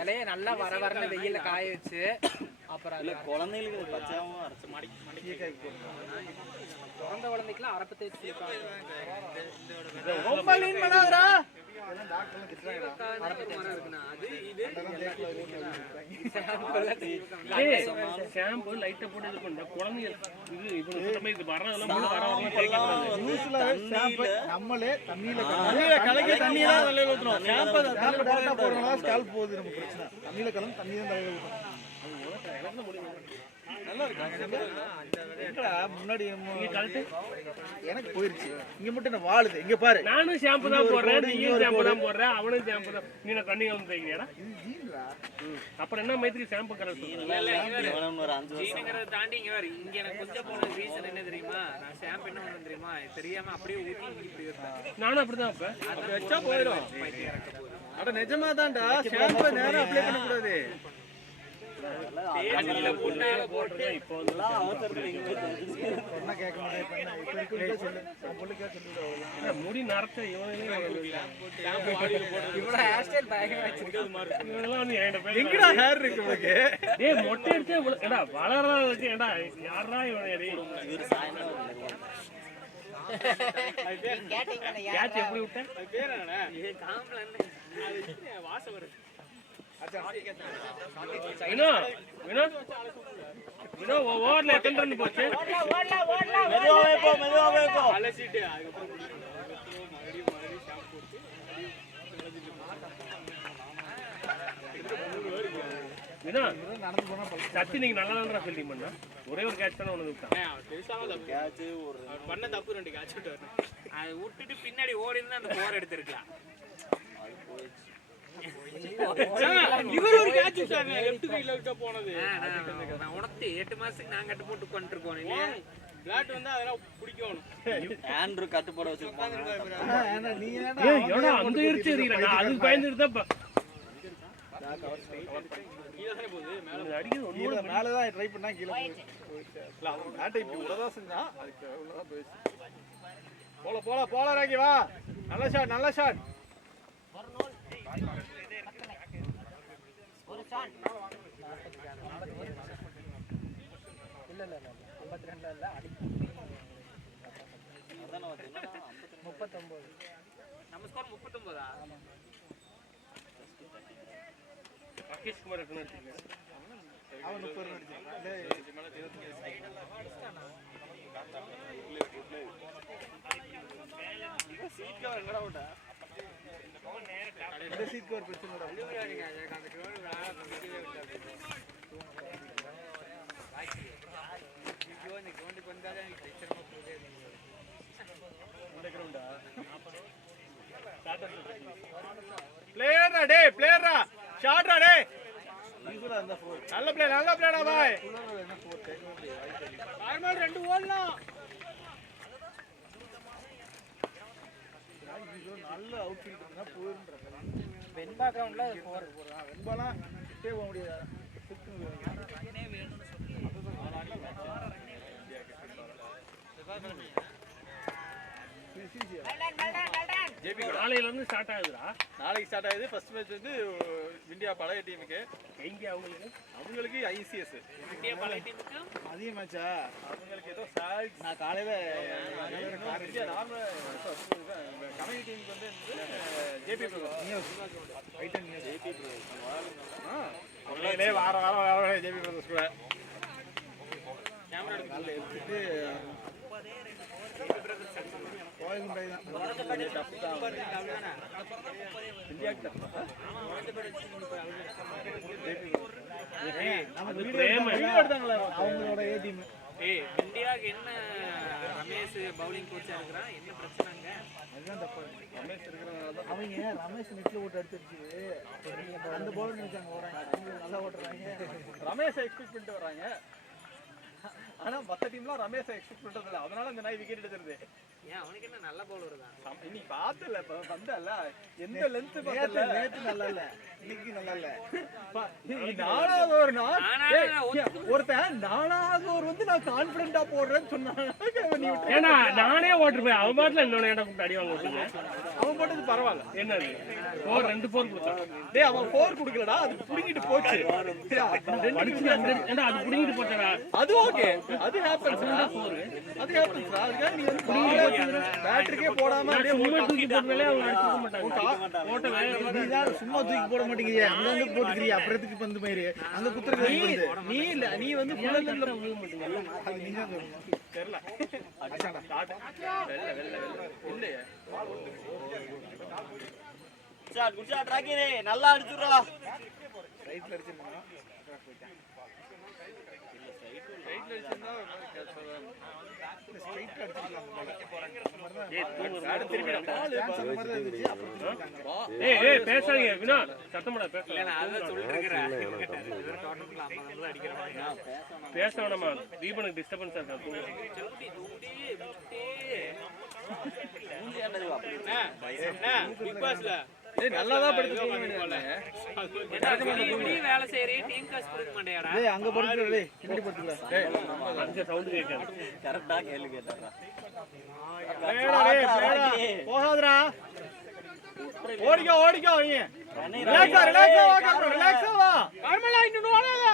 இலைய நல்லா வரவரன வெயில்ல காய வச்சு அப்புறம் அது குழந்தைகளுக்கு பச்சாவும் அரைச்சு மாடி பிறந்த குழந்தைக்குலாம் அரப்பு தேய்ச்சி ரொம்ப லீன் பண்ணாதடா. ஷாம்பு லைட்டா போட்டு இது பண்ண குழந்தைங்க இது இவங்க சுத்தமா இது வரதெல்லாம் போட்டு வரவங்க தேய்க்கக்கூடாது. நியூஸ்ல ஷாம்பு நம்மளே தண்ணியில கலக்கி தண்ணி தான் தலையில ஊத்துறோம். ஷாம்பு ஷாம்பு டாட்டா போறனால ஸ்கால்ப் போகுது நமக்கு பிரச்சனை. தண்ணியில கலந்து தண்ணி தான் தலையில ஊத்தணும். நல்லா இருக்கு. முன்னாடி எனக்கு போயிருச்சு. இங்க மட்டும் நான் வாழுது. இங்க பாரு. நானும் ஷாம்பு தான் போடுறேன், நீயும் ஷாம்பு தான் போடுற, அவனும் ஷாம்பு தான். நீ நான் தண்ணி வந்து தேய்க்கிறா இது ஜீன்ரா. அப்புறம் என்ன மைத்திரி ஷாம்பு கரெக்ட் ஜீனுங்கிறத தாண்டி இங்க வேற இங்க எனக்கு கொஞ்சம் போன ரீசன் என்ன தெரியுமா? நான் ஷாம்பு என்ன பண்ண தெரியுமா? தெரியாம அப்படியே ஊத்தி இப்படி வைப்பேன். நானும் அப்படிதான் இப்ப அப்ப வச்சா போயிடும். அட நிஜமா தான்டா. ஷாம்பு நேரா அப்ளை பண்ண கூடாது. தேனில போட்டால போட்டு இப்போ வந்து என்ன கேட்க மாட்டேன். இப்ப இருக்கு சொல்லு. உங்களுக்கு சொல்லுடா. முடி நரச்ச இவனும் இவ்வளவு ஹேர் ஸ்டைல் பயங்கரமா வச்சிருக்கிறது மாதிரி இவனெல்லாம் வந்து என்கிட்ட பேச எங்கடா ஹேர் இருக்கு உனக்கு? ஏய் மொட்டை அடிச்சா ஏடா வளரதா இருக்கு. ஏடா யாரா இவன் ஏடி கேட்ச் எப்படி விட்ட காம்பல என்ன வாசம் வருது. வினோ வினோ வினோ ஓவர்ல எத்தனை ரன் போச்சு? மெதுவாவே போ. அலசிட்டு அதுக்கப்புறம் மறுபடியும் ஷாம்பு போட்டு வினோ நடந்து போனா சத்தி நீங்க நல்லா தான் ஃபீல்டிங் பண்ணா. ஒரே ஒரு கேட்ச் தானே ஒன்று விட்டான். பெருசாக கேட்ச் ஒரு பண்ண தப்பு 2 கேட்ச் விட்டு வரணும். அதை விட்டுட்டு பின்னாடி ஓடி இருந்தா அந்த 4 எடுத்திருக்கலாம். இவர் ஒரு கேட்ச் விட்டாங்க லெஃப்ட் கையில விட்ட போனது. நான் உனக்கு 8 மாசத்துக்கு நான் கட்டு போட்டு கொண்டிருக்கோம் இல்லையா? பிளாட் வந்து அதெல்லாம் பிடிக்கணும். ஆண்ட்ரூ கட்டு போட வச்சிருப்பாங்க. ஏன்னா நீ ஏய் எடா அந்த இருச்சு எறியற நான் அதுக்கு பயந்துட்டு தான் கீழ தானே போகுது. மேல அடிக்குது ஒண்ணு மேல தான் ட்ரை பண்ணா கீழ போயிடுச்சு. இல்ல அவன் பேட்டை இப்படி உள்ளதா செஞ்சா அதுக்கு உள்ளதா போயிடுச்சு. போல ராகி வா. நல்ல ஷாட் நல்ல ஷாட். ஒரு ஷாட் இல்ல 52 இல்ல அடி 39 நம்ம ஸ்கோர் 39. ராகேஷ் குமார் எத்தனை அடிச்சீங்க? அவன் 30 அடிச்சான். டேய் சீட் கவர் எங்கடா விட்ட? இந்த சீட் கவர் பிரச்சனை இல்ல. பிளேயர்டா டேய் பிளேயர்டா ஷாட்ரா டேய். யூசுவலா அந்த 4. நல்ல பிளேடா பாய். உள்ளவங்க என்ன 4 நார்மல் 2 ஓடலாம். நல்ல அவுட்ஃபீல்ட் இருந்தா போயிரும்ன்ற. பென் பேக்ரவுண்ட்ல 4 போறான். வெண்பாலாம் கிட்டே போக முடியாது. நாளையில இருந்து ஸ்டார்ட் ஆகுதுடா. நாளைக்கு ஸ்டார்ட் ஆகுது. ஃபர்ஸ்ட் மேட்ச் வந்து இந்தியா பழைய டீமுக்கு. எங்க அவங்களுக்கு ஐசிஎஸ். இந்தியா பழைய டீமுக்கு அதிக மேட்சா அவங்களுக்கு ஏதோ சால்ட். நான் காலையில இந்தியா நார்மல் கமிட்டி டீமுக்கு வந்து ஜேபி நியூஸ் ஐட்டம் நியூஸ் வாரம் ஜேபி பிரதர்ஸ் கூட காலைல எடுத்துட்டு கோயில் முறை தான் டஃப் தான் இந்தியாவுக்கு டஃப் அவங்களோட ஏ டீம். ஏய் இந்தியாவுக்கு என்ன ரமேஷ் பவுலிங் கோச்சா இருக்கிறான், என்ன பிரச்சனைங்க? அதுதான் தப்பு. ரமேஷ் இருக்கிறவங்க அவங்க ரமேஷ் நெட்ல ஓட்டு அடிச்சிருச்சு. அந்த பவுலர் நினைச்சாங்க ஓடுறாங்க, நல்லா ஓட்டுறாங்க. ரமேஷை எக்ஸ்பெக்ட் பண்ணிட்டு வராங்க. ஆனா மத்த டீம்லாம் ரமேஷை எக்ஸ்பெக்ட் பண்றது இல்ல. அதனால அந்த நாய் விக்கெட் எடுத்துருது. ஏன் அவனுக்கு என்ன நல்ல பவுலர் தான். இன்னைக்கு பார்த்தல வந்தல எந்த லென்த் பார்த்தல நேத்து நல்லா இல்ல, இன்னைக்கு நல்லா இல்ல. நாலாவது ஒரு நாள் ஒருத்தன் நாலாவது ஒரு வந்து நான் கான்ஃபிடென்ட்டா போடுறேன்னு சொன்னாங்க. ஏன்னா நானே ஓட்டுருப்பேன், அவன் பாட்டுல இன்னொன்னு இடம் கூப்பிட்டு அடி வாங்க விட்டுங்க. அவன் போட்டது பரவாயில்ல. என்னது 2 4 கொடுத்தான். டேய் அவன் 4 குடுக்கலடா, அது புடிங்கிட்டு போச்சு. ஏன்னா அது புடிங்கிட்டு போச்சடா. அது ஓகே, அது ஹேப்பன்ஸ். அது ஹேப்பன்ஸ். அதுக்காக நீ வந்து பேட்டரிக்கே போடாம அப்படியே சும்மா தூக்கி போட்டனாலே அவங்க அடிக்க மாட்டாங்க. போட்ட நீ தான் சும்மா தூக்கி போட மாட்டேங்கிறியா, அங்க வந்து போட்டுக்கிறியா, அப்புறத்துக்கு பந்து மாதிரி அங்க குத்துறது நீ இல்ல. நீ வந்து புலந்தல்ல போக மாட்டீங்க. அது நீங்க தான் தெரியல. அடிச்சாடா ஸ்டார்ட் வெல்ல இல்லையே. ஷாட் குட் ஷாட் ராக்கிரே, நல்லா அடிச்சுறா. ரைட்ல அடிச்சிருக்கான். ரைட்ல அடிச்சிருந்தா ஸ்ட்ரைட் அடிச்சிருக்கலாம். ஏய் பேசாதீங்க வினா, சத்தமடா பேசல. நான் அத சொல்லிட்டு இருக்கேன். இவர டோர்னமென்ட்ல 50 தான் அடிக்கறாங்க. பேச வேணாமா, தீபனுக்கு டிஸ்டர்பன்ஸ் இருக்கு. பிக் பாஸ்ல டேய் நல்லா தான் படிச்சிருக்கீங்க. வேலை செய்யறே டீம் காஸ் கொடுக்க மாட்டேடா. டேய் அங்க படுத்துற. டேய் பின்னாடி படுத்துற. டேய் அந்த சவுண்ட் கேட்காது. கரெக்ட்டா கேள்வி கேட்டறா. போகாதடா. ஓடிக்கோ ஓடிக்கோ. நீ ரிலாக்ஸா வா கப்ரோ, ரிலாக்ஸா வா. நார்மலா இன்னும் ஓடாத.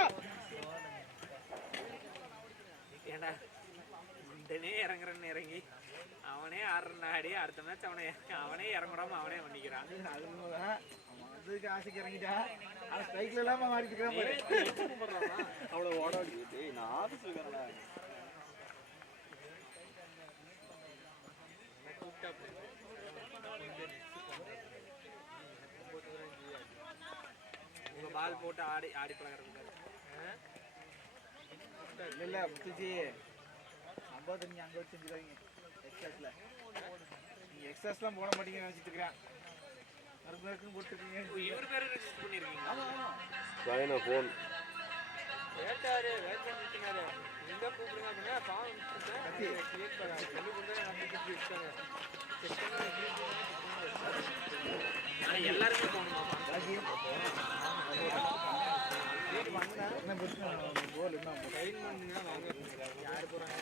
ஏண்டா உடனே இறங்குறன்னு இறங்கி அவனே ஆடுறன்னு ஆடி அடுத்த மேட்ச் அவனே இறங்குறாம அவனே பண்ணிக்கிறான். அதுதான் அதுக்கு ஆசைக்கு இறங்கிட்டா. ஆனா ஸ்ட்ரைக்ல எல்லாம் மாறிட்டு இருக்கான் பாரு. அவ்வளவு ஓடாடி. டேய் நான் ஆபீஸ்ல இருக்கறடா. உங்க பால் போட்டு ஆடி ஆடி பழகுறது. இல்ல முத்துஜி சம்பவத்தை நீங்க அங்க வச்சு செஞ்சுறாங்க. எக்ஸஸ்ல நீங்க எக்ஸஸ்லாம் போட மாட்டீங்கன்னு நினைச்சிட்டு இருக்கேன். மறுபடியும் போட்டுருக்கீங்க. இவர் பேரு ரெஜிஸ்டர் பண்ணிருக்கீங்க. சாயனா ஃபோன் வேட்டாரு வேட்டாரு எங்க கூப்பிடுங்க அப்படின்னா பாவம் கிரியேட் பண்ண சொல்லி கொடுத்தா நம்ம கிட்ட இருக்காங்க. ஆனா எல்லாரும் போணுமா? என்ன பிரச்சனை கோல் என்ன ட்ரெயின் பண்ணுங்க வாங்க. யார் போறாங்க?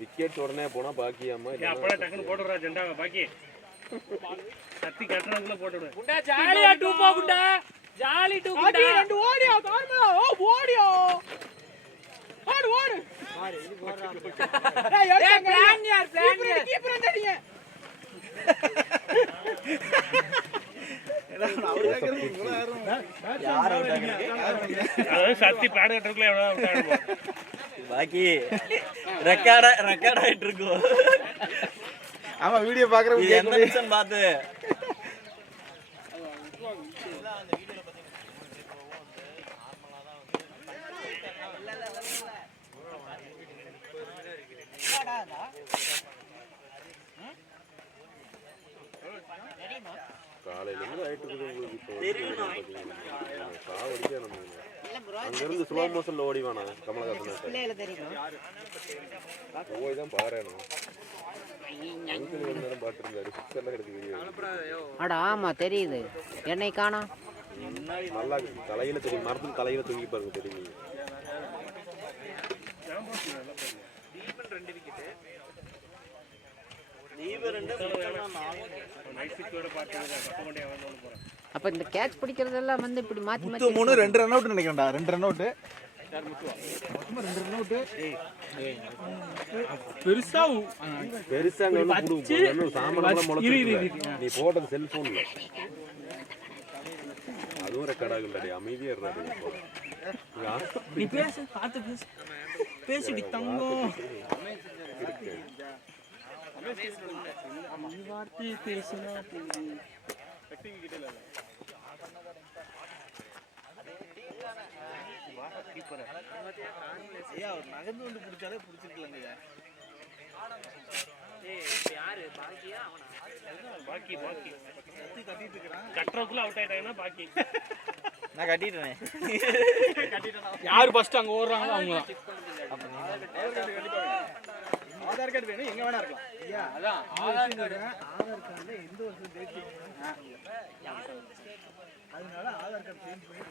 விக்கெட் உடனே போனா பாக்கியாமா ஏய் அப்பள டக்குன்னு போடுறா ஜெண்டாவை பாக்கி. சத்தி கட்டறதுல போட்டுடு. குண்டா ஜாலியா டூ போ குண்டா. ஜாலி டூ குண்டா. ரெண்டு ஓடியா நார்மலா. ஓ ஓடியா. ஓடு ஓடு. மாறு இது போறா. டேய் ஏய் பிளான் யார் பிளான் கீப்பர் அடிங்க. சத்தி பேட் கட்டறதுல எவ்வளவு விட்டாடுமா. பாக்கி ரெக்கார்ட் ஆயிட்டு இருக்கு. ஆமா வீடியோ பாக்குறவங்க எந்த மிஷன் பாத்து காலையில இருந்து ஆயிட்டு இருக்குது உங்களுக்கு. இப்போ சாவடிக்க நம்ம அங்க இருந்து ஸ்லோ மோஷன்ல ஓடி வேணா கமலஹாசன் போய் தான் பாருணும். அங்கிள் கொஞ்ச நேரம் பாத்துருந்தாரு. சிக்ஸ் எல்லாம் எடுத்து வீடியோ. அட ஆமா தெரியுது. என்னை காணோம். நல்லா தலையில தெரியும், மரத்துல தலையில தூங்கி பாருங்க தெரியும். தீபன் 2 விக்கெட். தீபன் 2 நைட் சிக்ஸோட பாத்துங்க கப்ப கொண்டே வந்து போறேன். அப்ப இந்த கேட்ச் பிடிக்கிறதெல்லாம் வந்து இப்படி மாத்தி முத்து 3 2 ரன் அவுட் நினைக்கிறேன்டா. 2 run out. யார் முத்துவா? 2 ரன் அவுட். பெருசா பெருசா அங்க வந்து புடுங்க சாமானெல்லாம் முளைச்சு. நீ போட்டது செல்போன்ல. அதுவும் ரெக்கார்ட் ஆகலடி. அமைதியா இருறாரு. நீ பேசு பார்த்து பேசு. பேசுடி தங்கம். வார்த்தை பேசினா போதும். ஐயா ஒரு நகர்ந்து வந்து பிடிச்சாலே பிடிச்சிருக்கலங்க. யாரு பாக்கியா அவனா? பாக்கி கட்டிட்டு இருக்கிறான். கட்டுறதுக்குள்ள அவுட் ஆயிட்டாங்கன்னா பாக்கி. நான் கட்டிட்டேனே. யார் ஃபர்ஸ்ட் அங்க ஓடுறாங்களோ அவங்க தான். ஆதார் கார்டு வேணும், எங்க வேணா இருக்கலாம். ஐயா அதான் ஆதார் கார்டுல எந்த வருஷம் டேட் அதனால ஆதார் கார்டு சேஞ்ச் பண்ணி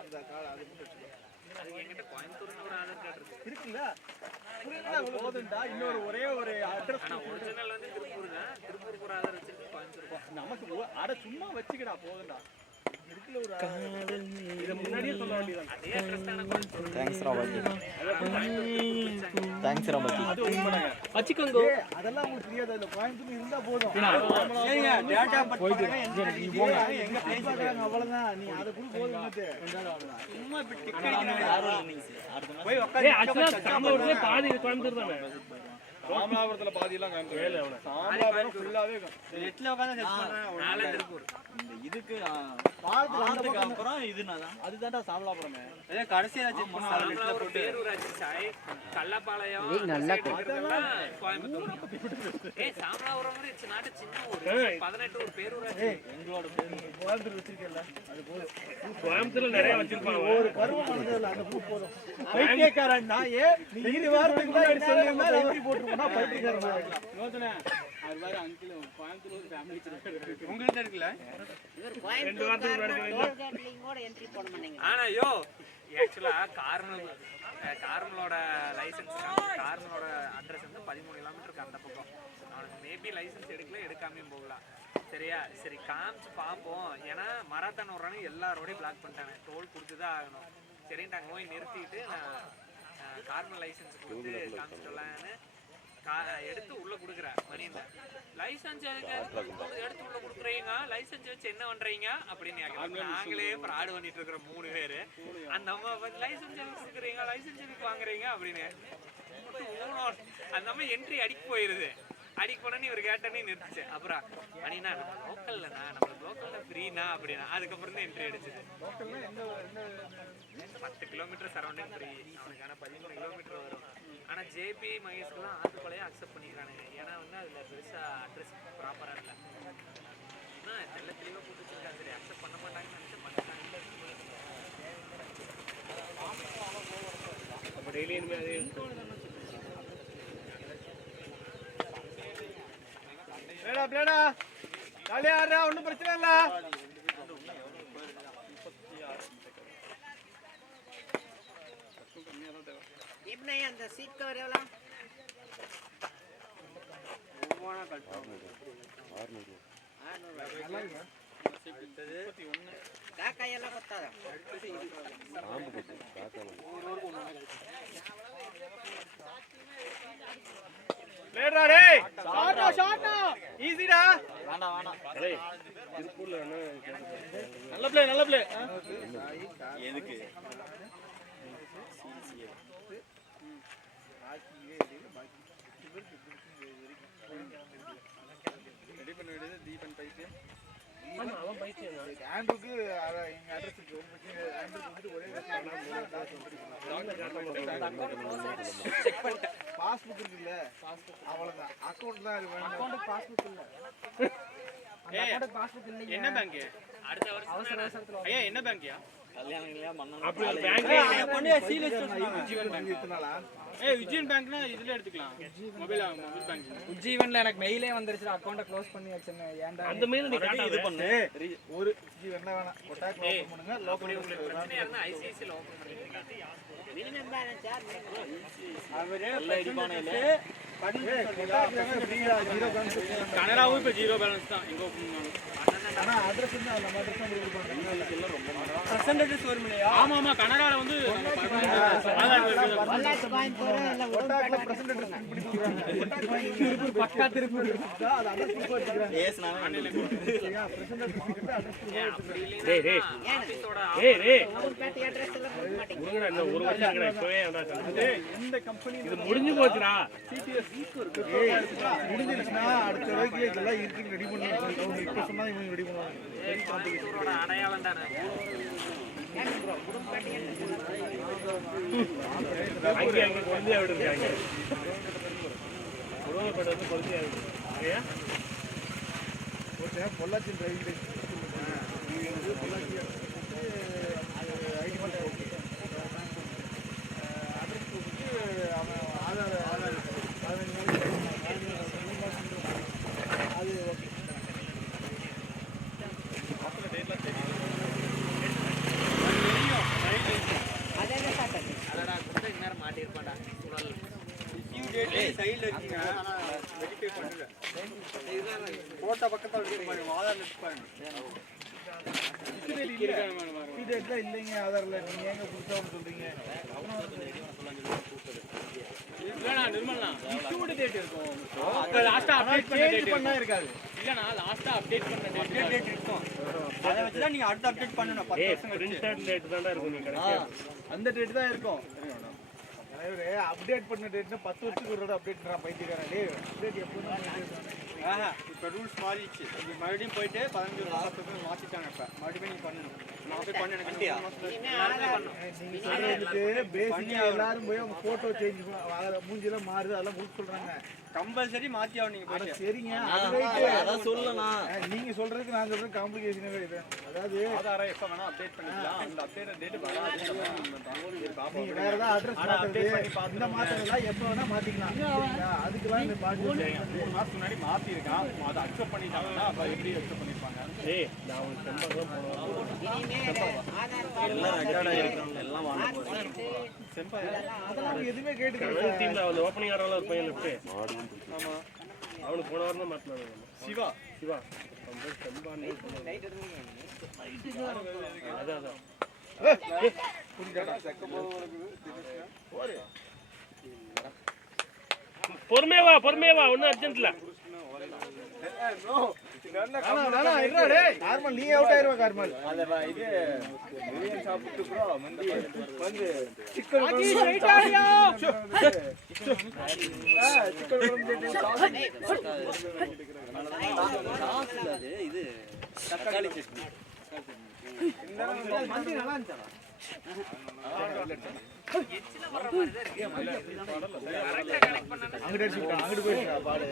அந்த கார்டு அது மட்டும் வச்சுக்கோ. அதுக்கு என்கிட்ட கோயம்புத்தூர்னு ஒரு ஆதார் கார்டு இருக்கு. இருக்குல்ல போதுண்டா, இன்னொரு ஒரே ஒரு அட்ரஸ். ஆனா ஒரிஜினல் வந்து திருப்பூர் தான். திருப்பூருக்கு ஒரு ஆதார் வச்சிருக்கு, கோயம்புத்தூர். நமக்கு அட சும்மா வச்சுக்கடா போதுண்டா. இருக்குல ஒரு இதை முன்னாடியே சொல்ல வேண்டியதான். அதே அட்ரஸ் தானே கோயம்புத்தூர். தேங்க்ஸ் ராமதி. தேங்க்ஸ் ராமதி. அது உண்மைதாங்க. வச்சுக்கோங்க. அதெல்லாம் உங்களுக்கு தெரியாது. அதுல கோயம்புத்தூர் இருந்தா போதும். ஏங்க டேட்டா போயிட்டு எங்க பிளேஸ் பார்க்கறாங்க அவ்வளவுதான். நீ அதை கூட போதும் மத்து. சும்மா இப்படி டிக் அடிக்கணும். போய் ஏய் ஆக்சுவலா சாம்பலூர்ல பாதி கோயம்புத்தூர் தானே. ராமநாதபுரத்துல பாதி எல்லாம் காமிக்கிறேன். சாம்பலாபுரம் ஃபுல்லாவே நெட்ல உட்கார்ந்து செக் பண்றேன். நாளை திருப்பூர். இந்த இதுக்கு பாலத்துக்கு அப்புறம் இதுனாதான். அதுதான்டா சாமலாபுரமே. அதே கடைசியா செக் பண்ணா நெட்ல சாமலாபுரம் போட்டு பேரூராட்சி சாய் கள்ளப்பாளையம் ஏய், நல்லா கோயம்புத்தூர். ஏய் சாமலாபுரம் மாதிரி நாட்டு சின்ன ஊர். 18 ஒரு பேரூராட்சி. எங்களோட கோயம்புத்தூர் வச்சிருக்கல அது போதும். கோயம்புத்தூர்ல நிறைய வச்சிருப்பாங்க. ஒரு பருவம் வந்ததுல அந்த பூ போதும். பைத்தியக்காரன் நான் நீ 2 வாரத்துக்கு முன்னாடி சொல்லிருந்தா எப்படி போட்டுருப்பா பைத்தியக்காரன். நோத்தனே அது வேற அங்கிள் கோயம்புத்தூர் ஒரு ஃபேமிலி இருக்கு. உங்களுக்கு இருக்குல்ல? இவர் 2 வாரத்துக்கு முன்னாடி கூட என்ட்ரி போட மாட்டேங்க. ஆனா யோ ஆக்சுவலா கார்மலோட லைசன்ஸ் கார்மலோட அட்ரஸ் வந்து 13 கிலோமீட்டருக்கு அந்த பக்கம். அவனுக்கு மேபி லைசன்ஸ் எடுக்காமையும் போகலாம். சரியா? சரி காமிச்சு பார்ப்போம். ஏன்னா மராத்தான் ஓடுறானு எல்லாரோடையும் பிளாக் பண்ணிட்டாங்க. டோல் கொடுத்துதான் ஆகணும். சரின்ட்டு அங்கே போய் நிறுத்திட்டு நான் கார்மல் லைசன்ஸ் கொடுத்து காமிச்சிடலான்னு எடுத்து உள்ள கொடுக்குறேன். மணியில லைசன்ஸ் எடுத்து உள்ள கொடுக்குறீங்க, லைசன்ஸ் வச்சு என்ன பண்றீங்க அப்படின்னு கேட்கறாங்க. நாங்களே ஃப்ராட் பண்ணிட்டு இருக்கிற 3 பேரு. அந்த அம்மா லைசன்ஸ் எதுக்கு கொடுக்குறீங்க, லைசன்ஸ் எதுக்கு வாங்குறீங்க அப்படின்னு அந்த அம்மா என்ட்ரி அடிக்க போயிருது. அடிக்க போனோன்னு இவர் கேட்டோன்னே நிறுத்துச்சு. அப்புறம் மணினா நம்ம லோக்கல்லண்ணா, நம்ம லோக்கல்ல ஃப்ரீனா அப்படின்னா அதுக்கப்புறம் தான் என்ட்ரி அடிச்சுது. 10 கிலோமீட்டர் சரௌண்டிங் ஃப்ரீ. அவனுக்கான 13 கிலோமீட்டர் வரும். ஆனால் ஜேபி மகேஷ்கெல்லாம் ஆத்துப்பாளையம் அக்செப்ட் பண்ணிக்கிறானுங்க. ஏன்னா வந்து அதில் பெருசாக அட்ரஸ் ப்ராப்பராக இல்லை. ஆனால் நல்ல தெளிவாக போட்டு வச்சிருக்கா. சரி அக்செப்ட் பண்ண மாட்டாங்கன்னு நினச்சி பண்ணிட்டாங்க. அப்போ டெய்லி இனிமேல் அதே பிளேடா ஜாலியா ஆடுறா, ஒன்றும் பிரச்சனை இல்லை. இப்படி அந்த சீட் கவர் எவ்வளோ? காக்காயெல்லாம் கொத்தாதா? பிளேடா டேய், ஷாட்டா ஈஸிடா. திருப்பூர்ல நல்ல பிளே. எதுக்கு ரெடி பண்ண வேண்டியது தீபன் பைக்கு. அவன் பைத்தியம் ஆண்ட்ரூக்கு எங்க அட்ரஸ் இருக்கு. ஒரு பிரச்சனை ஆண்ட்ரூக்கு வந்து ஒரே செக் பண்ணிட்டேன். பாஸ்புக் இருக்குல்ல, அவ்வளவுதான். அக்கவுண்ட் தான் இருக்கு. அக்கவுண்ட் பாஸ்புக் இல்ல. பாஸ்புக் இல்ல. என்ன பேங்க்? அடுத்த வருஷம் ஐயா என்ன பேங்க்யா? கல்யாணம் இல்லையா மண்ணா அப்படி ஒரு பேங்க் சீல் விஜயன் பேங்க். எத்தனால விஜயன் பேங்க்னா இதுல எடுத்துக்கலாம். Mobile bank. உஜ்ஜீவன்ல எனக்கு மெயிலே வந்துருச்சு. அக்கௌண்ட்டை க்ளோஸ் பண்ணி வச்சிருந்தேன். ஏன்டா அந்த மெயில் நீ காட்டாத. இது பண்ணு. ஒரு என்ன வேணாம் கொட்டாக் ஓபன் பண்ணுங்க. லோக்கல் பிரச்சனையாக இருந்தால் ஐசிஐசியில் ஓப்பன் பண்ணிருக்காங்க. மினிமம் பேலன்ஸ் யார்? அவரே கனடாவும் இப்ப 0 பேலன்ஸ் தான். எங்க ஓபன் பண்ணாலும் ஆனா அட்ரஸ் வந்து நம்ம அட்ரஸ் தான் கொடுப்பாங்க. ஆமா கனடால வந்து ஆதார் பொள்ளாச்சி கோயம்புத்தூர் எல்லாம் கொட்டாக்குல பிரசன்ட் பண்ணி கொடுக்குறாங்க. பக்கா திருப்பூர் அது அட்ரஸ் ப்ரூஃப் எடுத்துக்கிறாங்க. டேய் டேய் டேய் டேய் உடுப்பேட்டை அட்ரஸ் எல்லாம் கொடுக்க மாட்டீங்க. முருகனா இன்னும் ஒரு வருஷம் இருக்கடா இப்பவே ஏன்டா சொல்லுது எந்த கம்பெனி இது முடிஞ்சு போச்சுடா முடிஞ்சிருச்சுன்னா அடுத்த வரைக்கும் இதெல்லாம் இருக்குன்னு ரெடி பண்ணுவாங்க. அவங்க இப்ப சொன்னா இவங்க ரெடி பண்ணுவாங்க. இவரோட அடையாளம் தானே அங்கே அங்கே குழந்தையா விட்டு இருக்காங்க உருவப்பட்டு வந்து குழந்தையா விட்டு ஐயா ஒருத்தன் Pollachi driving Pollachi ID card address கொடுத்து அவன் ஆதார் அது ஓகே. அதே சாப்பிட்டது அதடா குண்டை நேரம் மாட்டிருப்பாடா சுழல் சைடுல இருக்கீங்க வெரிஃபை பண்ணுங்க போட்டோ பக்கத்துல இருக்கு ஆதார் லிஸ்ட் பாருங்க இதெல்லாம் இல்லைங்க ஆதார்ல நீங்க ஏங்க புதுசா சொல்றீங்க? இல்லண்ணா நிர்மல்ண்ணா இஷ்யூடு டேட் இருக்கும் அப்ப லாஸ்டா அப்டேட் பண்ண டேட் பண்ணா இருக்காது. இல்லண்ணா லாஸ்டா அப்டேட் பண்ண டேட் இருக்கும் அதை வச்சு தான் நீங்க அடுத்து அப்டேட் பண்ணணும் 10 ஏய் வருஷம் கழிச்சு பிரிண்டட் டேட் தான்டா இருக்கும் நீ கரெக்ட்டா அந்த டேட் தான் இருக்கும். அப்டேட் பண்ண டேட்னா 10 வருஷத்துக்கு ஒரு தடவை அப்டேட் பண்றான் பைத்தியக்காரன். டேய் அப்டேட் எப்போ இப்போ ரூல்ஸ் மாறிடுச்சு நீங்க மறுபடியும் போயிட்டு 15 வருஷம் மாத்திட்டாங்க இப்ப மறுபடியும் நீங்க பண்ணணும் நான் போய் பண்ண எனக்கு இனிமே ஆதார் நீங்க சொல்றதுக்கு பேசிக்கா எல்லாரும் போய் அவங்க போட்டோ சேஞ்ச் மூஞ்சிலாம் மாறுது அதெல்லாம் முடிச்சு சொல்றாங்க. கம்பல்சரி மாத்தி ஆகும் நீங்க அட போயிட்டு சரிங்க அதான் சொல்லலாம். நீங்க சொல்றதுக்கு நான் சொல்றது காம்ப்ளிகேஷனே இது. அதாவது ஆதார எப்ப வேணா அப்டேட் பண்ணிக்கலாம் அந்த அப்டேட் டேட் வராது நீங்க வேற ஏதாவது அட்ரஸ் மாத்துறது இந்த மாத்தறதெல்லாம் எப்ப வேணா மாத்திக்கலாம். சரிங்களா? அதுக்கெல்லாம் இந்த பாட்டு 3 மாசத்துக்கு முன்னாடி மாத்தி இருக்கான் அதை அக்செப்ட் பண்ணிட்டாங்கன்னா அப்ப எப்படி அக்செப்ட் பண்ணிருப்பாங்க ஏய் நான் உனக்கு செம்பகம் போறேன் இனிமே ஆதார் கார்டு அதெல்லாம் அவங்க எதுவுமே கேட்டுக்கல. கனவு டீம்ல அந்த ஓப்பனிங் ஆடுறல ஒரு பையன் லெஃப்ட் ஆமா அவனுக்கு போன வாரம் தான் மாத்தினாங்க சிவா சிவா ரொம்ப செம்பானே அதான் அதான் பொறுமையா வா ஒன்னும் அர்ஜென்ட் இல்ல கார்மல் நீ அவுட் ஆயிருவா கார்மல். இது பிரியாணி சாப்பிட்டு ப்ரோ மந்தி வந்து இது தக்காளி சட்னி மந்தி நல்லா இருந்துச்சா? அங்கிட்டு அடிச்சுட்டான் அங்கிட்டு போயிடுச்சா பாடு.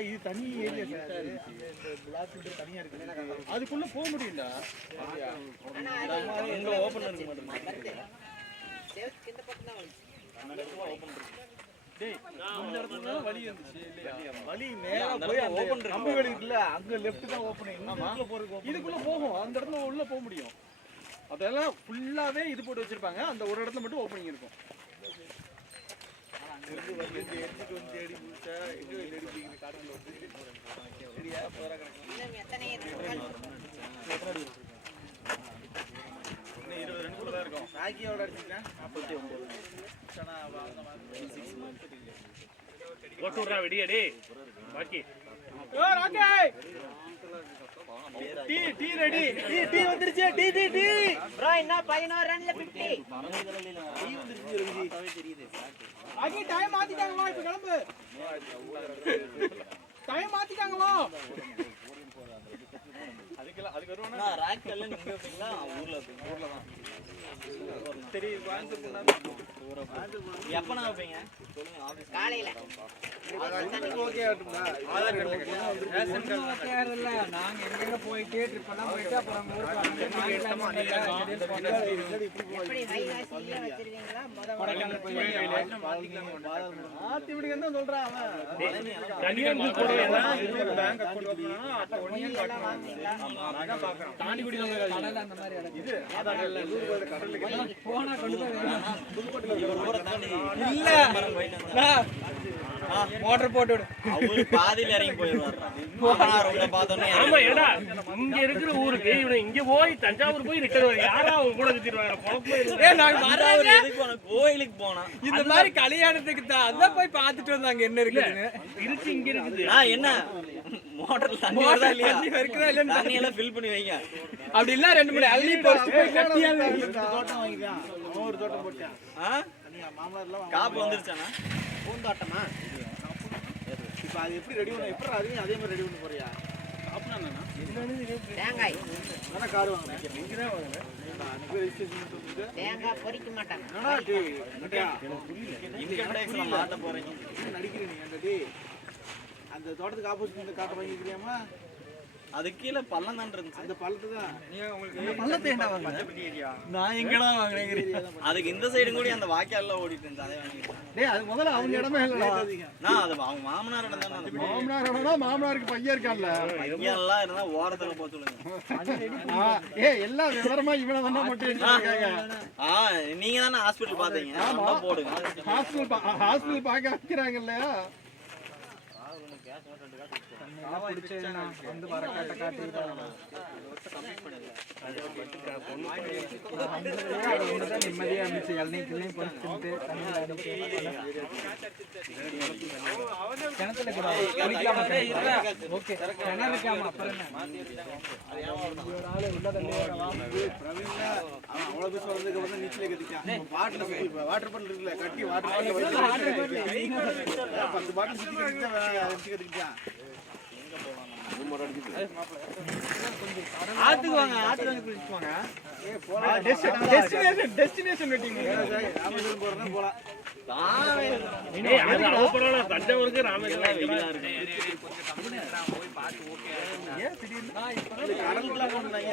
இது தனி ஏரியா சார். தனியா இருக்கு அதுக்குள்ள போக முடியும்டா உங்க ஓபன் இருக்க மாட்டேங்குது கிந்த பக்கம் தான் வழி நேரா போய் அந்த கம்பி வழி இருக்குல்ல அங்க லெஃப்ட் தான் ஓபனிங். இதுக்குள்ள போறதுக்கு இதுக்குள்ள போகும் அந்த இடத்துல உள்ள போக முடியும் அதெல்லாம் ஃபுல்லாவே இது போட்டு வச்சிருப்பாங்க அந்த ஒரு இடத்துல மட்டும் ஓப்பனிங் இருக்கும் அங்கிருந்து வந்து எடுத்துட்டு வந்து தேடி முடிச்சா எங்க தேடி பிடிக்கிற காட்டுல வந்து சரியா போறா கிடக்கும். இன்னும் எத்தனை இன்னும் 20 ரன்குள்ள தான் இருக்கும் ராக்கியோட அடிச்சிட்டேன் 49 சனா ஓட்டு விடுறா வெடியா டேய் பாக்கி ஓ ராக்கே டீ ரெடி டீ வந்துருச்சு டீ ப்ரோ இன்னும் 11 ரன்ல 50 டீ வந்துருச்சு ரஞ்சி தெரியுது ஆகி டைம் மாத்திட்டாங்களா இப்ப கிளம்பு டைம் மாத்திட்டாங்களா அதுக்கு வருவானா ராக் எல்லாம் நீங்க வைப்பீங்களா ஊர்ல தான் சரி கோயம்புத்தூர் எப்பனா வைப்பீங்க சொல்லுங்க ஆபீஸ் காலையில ஓகே ஆட்டுமா ஆதார் கார்டு ரேஷன் கார்டு இல்ல நாங்க எங்க போயிட்டே ட்ரிப் எல்லாம் போயிட்டு அப்புறம் எப்படி ஹை ஹாஸ்ல வச்சிருவீங்களா மாத்தி விடுங்கன்னு தான் சொல்றான் அவன் தண்ணி வந்து போடுவேன் பேங்க் அக்கவுண்ட் ஓபன் அப்ப 1 இயர் கட்டணும் நான் பாக்குறேன் தாண்டி குடி கடல்ல அந்த மாதிரி இடம் இது ஆதார் கார்டுல கடலுக்கு போனா கொண்டு போய் இல்ல மோட்டர் போட்டு விடு. அவரு பாதியில இறங்கி போயிடுவாரு. மாமனார் பார்த்தோன்னே ஆமா ஏடா இங்க இருக்கிற ஊருக்கு இவனை இங்க போய் தஞ்சாவூர் போய் ரிட்டர்ன் யாரா அவங்க கூட சுத்திடுவாங்க குழப்பமே இல்லை. நாங்க அவர் எதுக்கு போனா கோயிலுக்கு போனா இந்த மாதிரி கல்யாணத்துக்கு தான் அதான் போய் பார்த்துட்டு வந்தாங்க என்ன இருக்குன்னு. இருக்கு இங்க இருக்குது. நான் என்ன மோட்டர்ல தண்ணி வருதா இல்லையா தண்ணி எல்லாம் ஃபில் பண்ணி வைங்க. அப்படி இல்ல 2-3 அள்ளி போட்டு போய் கட்டியா தோட்டம் வாங்கிக்கலாம். ஒரு தோட்டம் போட்டேன். மாமனார்லாம் காப்பு வந்துருச்சானா பூந்தோட்டமா? இப்ப அது எப்படி ரெடி பண்ண எப்படி அதையும் அதே மாதிரி ரெடி பண்ண போறியா? தேங்காய் தானே கார் வாங்கினேன். நீங்க தான் வாங்கினேன். நான் ரெஜிஸ்ட்ரேஷன் பண்ணிட்டு தேங்காய் பொறிக்க மாட்டாங்க. என்னடா டேய் இன்கம் டேக்ஸ்ல மாட்ட போறீங்க. நடிக்கிறீ நீ அந்த டேய் அந்த தோட்டத்துக்கு ஆப்போசிட் இந்த காட்டை வாங்கிக்கிறியாமா? அது கீழே பள்ளம் தான் இருந்துச்சு. அந்த பள்ளத்தை தான் பள்ளத்தை என்ன வாங்குற? நான் எங்கடா வாங்குறேன்? அதுக்கு இந்த சைடு கூட அந்த வாய்க்கால்ல ஓடிட்டு இருந்துச்சு. அதை வாங்கிட்டேன். டேய் அது முதல்ல அவங்க இடமே இல்லடா. நான் அது அவங்க மாமனார் இடம் தானே. அந்த மாமனார் இடம்னா மாமனாருக்கு பையன் இருக்கான்ல. பையன்லாம் இருந்தா ஓரத்துல போக சொல்லுங்க. ஏய் எல்லாம் விவரமா இவனை தான மட்டும் இருக்காங்க. நீங்க தானே ஹாஸ்பிடல் பாத்தீங்க. நம்ம போடுங்க. ஹாஸ்பிடல் பார்க்க வைக்கிறாங்கல்ல. வந்து வர காட்ட காட்டிட்டாங்க. நிம்மதியா இருந்துச்சு. இளநீக்களையும் பொறிச்சுட்டு கிணத்துல கூட ஓகே கிணறு இருக்காம அப்புறம் அவ்வளவு பேர் வந்ததுக்கு அப்புறம் நீச்சலே கத்துக்கான். பாட்டில் வாட்டர் பாட்டில் இருக்குல்ல கட்டி வாட்டர் பாட்டில் 10 பாட்டில் சுத்தி கத்துக்கிட்டான். ஆத்துக்கு வாங்க ஆத்துக்கு வந்து குளிச்சுட்டு வாங்க. டெஸ்டினேஷன் வெட்டிங் ராமேஸ்வரம் போறதா போலாம். ஏய் அது அவப்பறான தஞ்சாவூருக்கு ராமேஸ்வரம் கடலுக்குலாம் போனாங்க.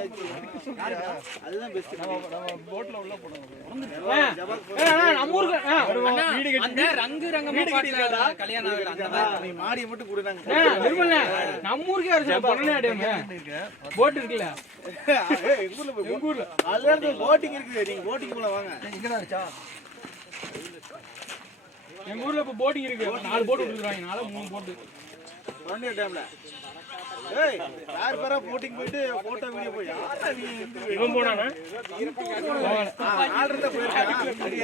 அதுதான் பெஸ்ட். நம்ம போட்ல உள்ள போனோம். நம்ம ஊருக்கு அந்த ரங்கு ரங்கமா பாட்டுல கல்யாணம் ஆகுது அந்த மாதிரி நீ மாடியை மட்டும் கூட நாங்க நிர்மல நம்ம ஊருக்கே வருது பொன்னடியாங்க போட் இருக்குல்ல எங்க ஊர்ல அதுல போட்டிங் இருக்குது. நீங்க போட்டிங் போல வாங்க. எங்க தான் இருக்கா எங்க ஊர்ல இப்ப போட்டிங் இருக்கு. 4 போட் விட்டுறாங்க. 3 போட் பொன்னடி டேம்ல. ஏய் யார் பேரா போட்டிங் போயிட்டு போட்டோ வீடியோ போய் யாரா நீ இவன் போனானா ஆல்ரெடி போயிருக்கான்.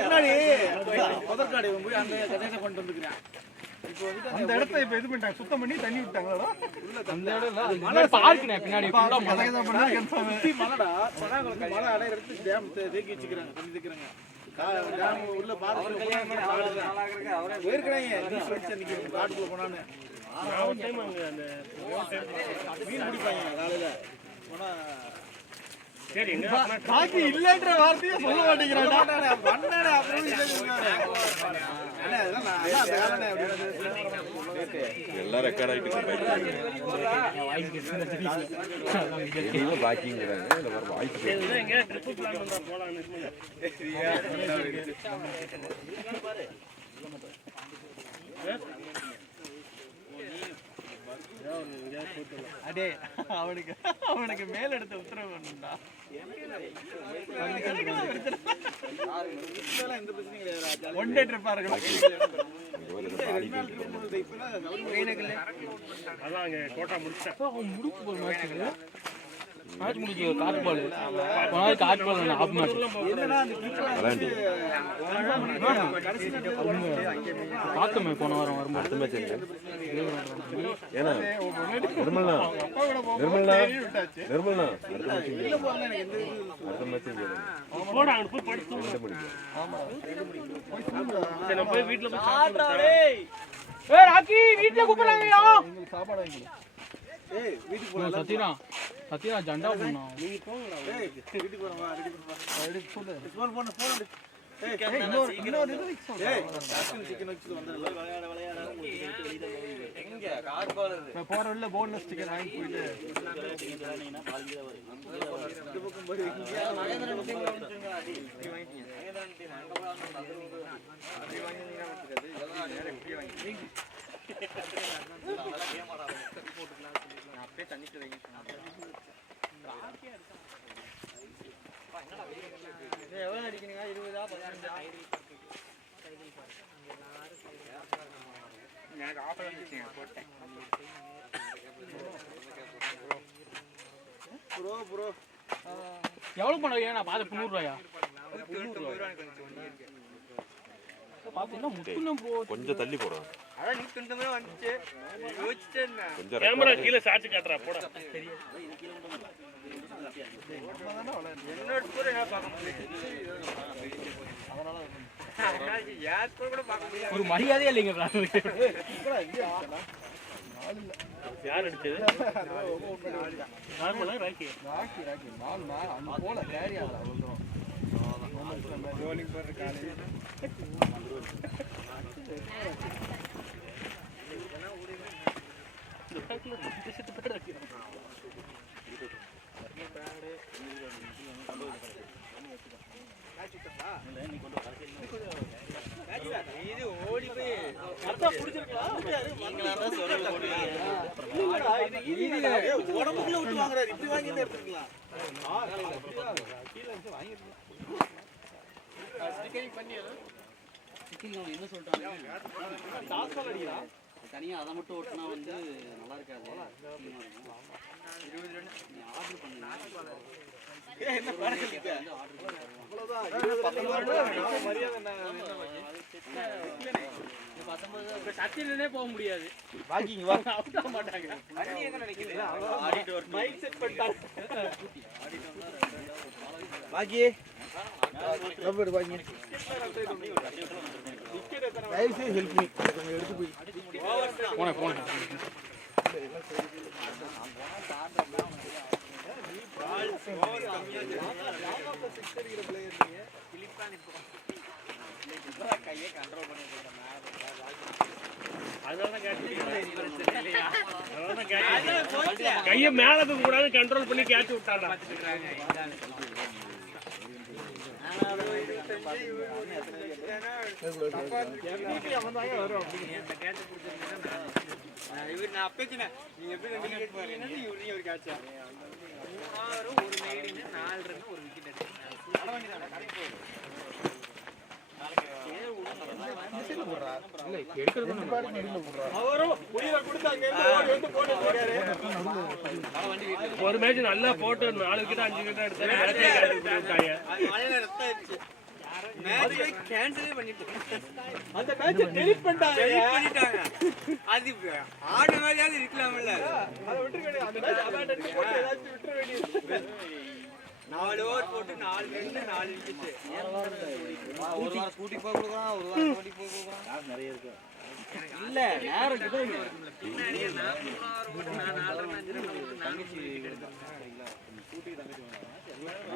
முன்னாடி முதற்காடு இவன் போய் அந்த கடையில கொண்டு வந்துக்கிறான். இப்போ வந்து அந்த இடத்தை இப்ப இது பண்ணிட்டாங்க. சுத்தம் பண்ணி தண்ணி விட்டாங்களா? அந்த இடம் மலை பார்க்குனே பின்னாடி ஃபுல்லா மலை தான் பண்ணா கன்ஃபார்ம். மலைடா மலை அடையிற இடத்துக்கு டேம் தேக்கி வச்சுக்கிறாங்க. தண்ணி தேக்குறாங்க. டேம் உள்ள பாத்து போயிருக்காங்க. நீ சொல்லிச்சு அன்னைக்கு காட்டுக்குள்ள போனான்னு நான் ஒரு டைம் அங்க அந்த மீன் பிடிப்பாங்க காலையில போனா. சரி எங்க காக்கி இல்லன்ற வார்த்தையே சொல்ல மாட்டேங்கிறாடா. பண்ணடா அப்புறம் அண்ணா அதெல்லாம் நான் அந்த காலனே அப்படி எல்லாம் ரெக்கார்ட் ஆயிட்டு இருக்கு. பாக்கிங்கிறாங்க. இந்த மாதிரி வாய்ஸ் எங்க ட்ரிப் பிளான் பண்றா போலாம்னு. அடே அவனுக்கு மேல எடுத்த உத்தரவு வேணும்டா. ஒன் டே ட்ரிப்பா இருக்கணும். அதான் அங்க கோட்டா முடிச்சிட்டேன். முடிச்சு போற மேட்ச் முடிச்சு காட் பால் காட் பால் ஆஃப் மேட்ச் பார்த்தோமே போன வாரம் வரும்போது மேட்ச் ஏன்னா நிர்மல்னா அடுத்த மேட்ச் போடா அங்க போய் படுத்து சரி நான் போய் வீட்ல போய் சாப்பிடுறேன். ஏய் ராக்கி வீட்ல கூப்பிடுறாங்கயா. சாப்பாடு வாங்கி. ஏய் வீட்டுக்கு போலாம். சத்யா ஜண்டா போனா நீ போங்கடா. ஏய் வீட்டுக்கு போறோமா? ரெடி சொல்லு. Phone phone. ஏய் இன்னொரு இது சொல்லு. ஏய் சிக்கன் சிக்கன் வச்சு வந்தறல. விளையாட உங்களுக்கு வெளிய போவீங்க. எங்க கார் பால் இருக்கு. நான் போற வழில போன்லெஸ் சிக்கன் வாங்கி போயிட்டு சிக்கன் வாங்கினா பால்கில வரும். இந்த பக்கம் போய் இங்க மகேந்திரன் டீம்ல வந்துங்க அடி. நீ வாங்கிட்டீங்க. மகேந்திரன் டீம் அங்க போய் அந்த ரூம் அப்படி வாங்கினீங்க வந்துறது. இதெல்லாம் நேரா இப்படி வாங்கி. அதெல்லாம் கேமாடா போட்டுக்கலாம் சொல்லிக்கலாம். அப்படியே தண்ணிக்கு வைங்க. எவ்வளவு அடிக்கிறீங்க? 20 15 எனக்கு ஆஃபர் வந்துச்சுங்க போட்டேன். ப்ரோ எவ்வளோ பண்ணுவீங்க? நான் பார்த்து 300 பார்த்தீங்கன்னா முத்துணும் ப்ரோ. கொஞ்சம் தள்ளி போடுறேன். அதான் 190 ரூபா வந்துச்சு. யோசிச்சேன் நான். கொஞ்சம் கேமரா கீழே சாட்சி காட்டுறா போட. என்னோட கூட என்ன பார்க்க முடியாது. யார் கூட பார்க்க முடியாது. ஒரு மரியாதையே இல்லைங்க bro. யார் அடிச்சது? நார்மலா ராக்கி. bowling போடுற காலையில இது ஓடி போய் உடம்புக்குள்ள விட்டு வாங்குறாரு. இப்படி வாங்கி எடுத்துக்கலாம். என்ன சொல்லிட்டாங்க? தனியாக அதை மட்டும் ஓட்டினா வந்து நல்லா இருக்காது. ஆர்டர் பண்ணுங்க. சத்தியிலே போக முடியாது. வாக்கிங் வா. அவுட் ஆக மாட்டாங்க. மைண்ட் செட் பண்ணிட்டாங்க. Walkie rubber walkie rice help me. கொஞ்சம் எடுத்து போய் போனே கையை கண்ட்ரோல் பண்ணிட்டு கையை மேல தூக்க கூடாது, கண்ட்ரோல் பண்ணி கேட்ச் விட்டாடா. நான் அப்பேச்சுனேன் நீங்க எப்படி விக்கெட் போறீங்க இவரையும் ஒரு கேட்சா 3 ஒரு மெய்டின்னு 4 ரன் ஒரு விக்கெட் ஒரு மேட்ச் நல்லா போட்டு 4 விக்கெட் 5 விக்கெட் எடுத்தாரு. மேட்ச் கேன்சலே பண்ணிட்டு அந்த மேட்சை டெலிட் பண்ணிட்டாங்க. அது ஆடு மாதிரியாவது இருக்கலாம்ல. அதை விட்டுருக்க. அந்த மேட்ச் அபாண்டன்ட் போட்டு ஏதாச்சும் விட்டுற வேண்டியது. 4 ஓவர் போட்டு 4 ரன் 4 விக்கெட். ஒரு வாரம் ஸ்கூட்டி போய் கொடுக்குறான், ஒரு வாரம் ஸ்கூட்டி போய் கொடுக்குறான். நிறைய இருக்கு. இல்ல நேரம் இருக்குது.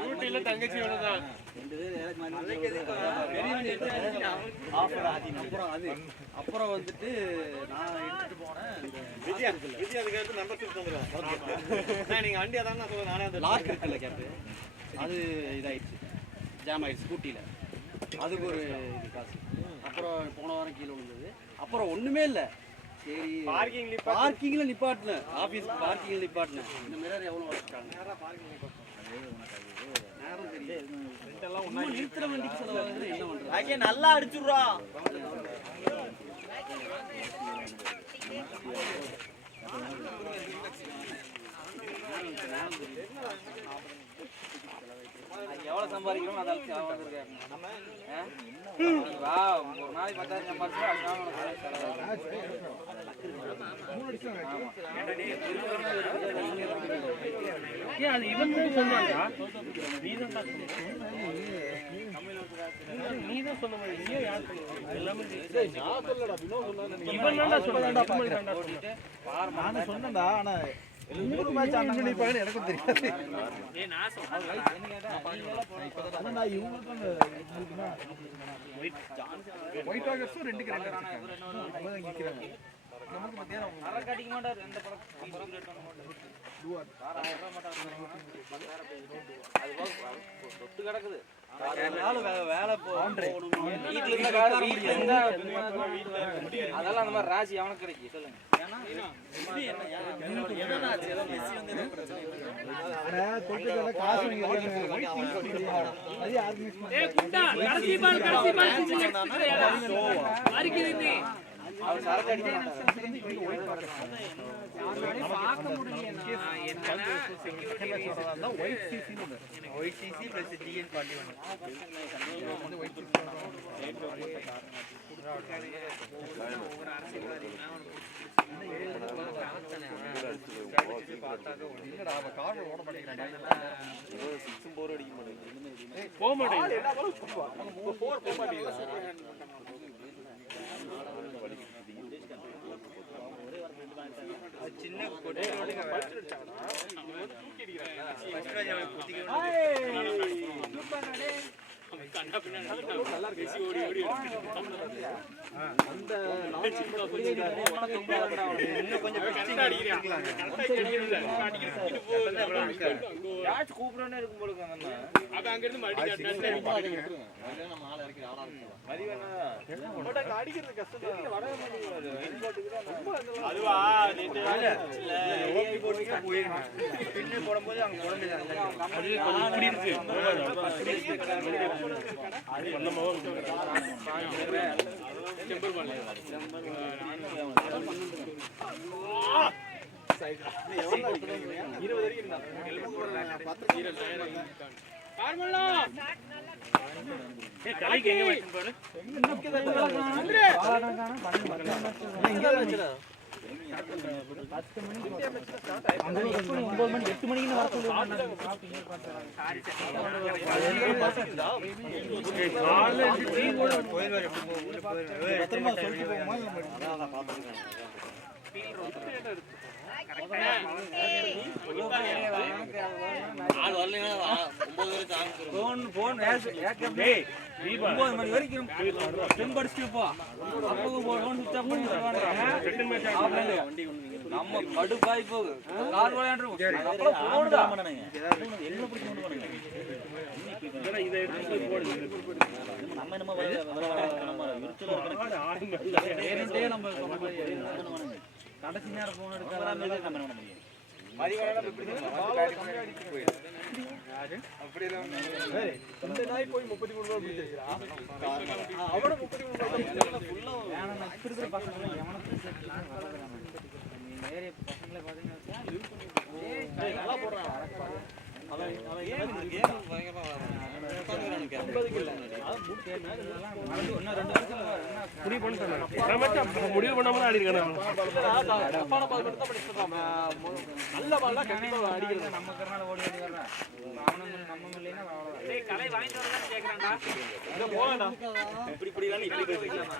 ஊட்டியில தங்கச்சி வேணுதான். 2 பேர் எனக்கு அப்புறம் வந்துட்டு நான் எடுத்துட்டு போனேன். விஜய் அதுக்கு அடுத்து நம்பர் 6 வந்துடுவேன். நீங்க வண்டி அதான் நான் சொல்லுவேன். நானே அந்த லாக் இருக்குல்ல கேப்பு, அது இதாயிடுச்சு, ஜாம் ஆயிடுச்சு ஸ்கூட்டியில். அதுக்கு ஒரு இது காசு. அப்புறம் போன வாரம் கீழே விழுந்தது. அப்புறம் ஒன்றுமே இல்லை. சரி பார்க்கிங்கில் நிப்பாட்டினேன், ஆஃபீஸ் பார்க்கிங்கில் நிப்பாட்டினேன். இந்த மாதிரி எவ்வளோ வச்சுட்டாங்க நேரம் தெரியும். நிறுத்துற வண்டிக்கு செலவாகுது. என்ன பண்ணுறது? நல்லா அடிச்சுடுறான். எவ்வளோ சம்பாதிக்கிறோம் அதை வந்திருக்காரு. வா ஒரு நாளைக்கு 10,000 சம்பாதிச்சா அது இவன் தான் சொன்னாங்க. நீ தான் சொன்ன மாதிரி நீ யார் எல்லாமே நான் சொல்லடா. வினோத் சொன்னா இவன் தான் சொன்னான்டா. நானும் சொன்னேன்டா. ஆனா 3 மேட்ச் ஆனாங்க எனக்கும் தெரியாது. நான் சொல்றேன் நான் இவங்களுக்கும் ஒயிட் டாகர்ஸும் 2க்கு 2 அடிச்சிருக்காங்க. நிற்கிறாங்க. நமக்கு மத்தியானம் கட்டிக்க மாட்டார். எந்த படம் சொத்து கிடக்குது. வேலை அதெல்லாம் அந்த மாதிரி ராசி அவனுக்கு கிடைக்கும். சொல்லுங்க. அவர் சரக்கு அடிக்க பார்க்க முடியல என்னன்னா security white CC plus GN 41 வந்து ஒயிட் சிசி ஒவ்வொரு அரசியல்வாதினா போக மாட்டேங்குது சின்ன கொட்டை கூப்பிடணும் இருக்கும் போல அடிக்கிறது கஷ்டம் பின்னு போடும்போது அவங்க குழந்தை கலைக்கு எங்க வச்சு பாரு நம்ம கடுப்பாய் போகுது கார் கடைசி நேரம் போன் எடுக்க இந்த நாய் போய் 33 ரூபாய் பிடிச்சிருக்கா அவட 33 முடிவு பண்ணாம ஆடி இருக்கானே நல்ல பால் கண்டிப்பா அடிக்கிறது நம்ம கர்நாடக ஓடி ஓடி வர்றான் நம்ம இல்லைன்னா கலை வாங்கிட்டு வரதான் கேக்குறான்டா போகடா இப்படி இப்படிலாம் இப்படி பேசிக்கலாம்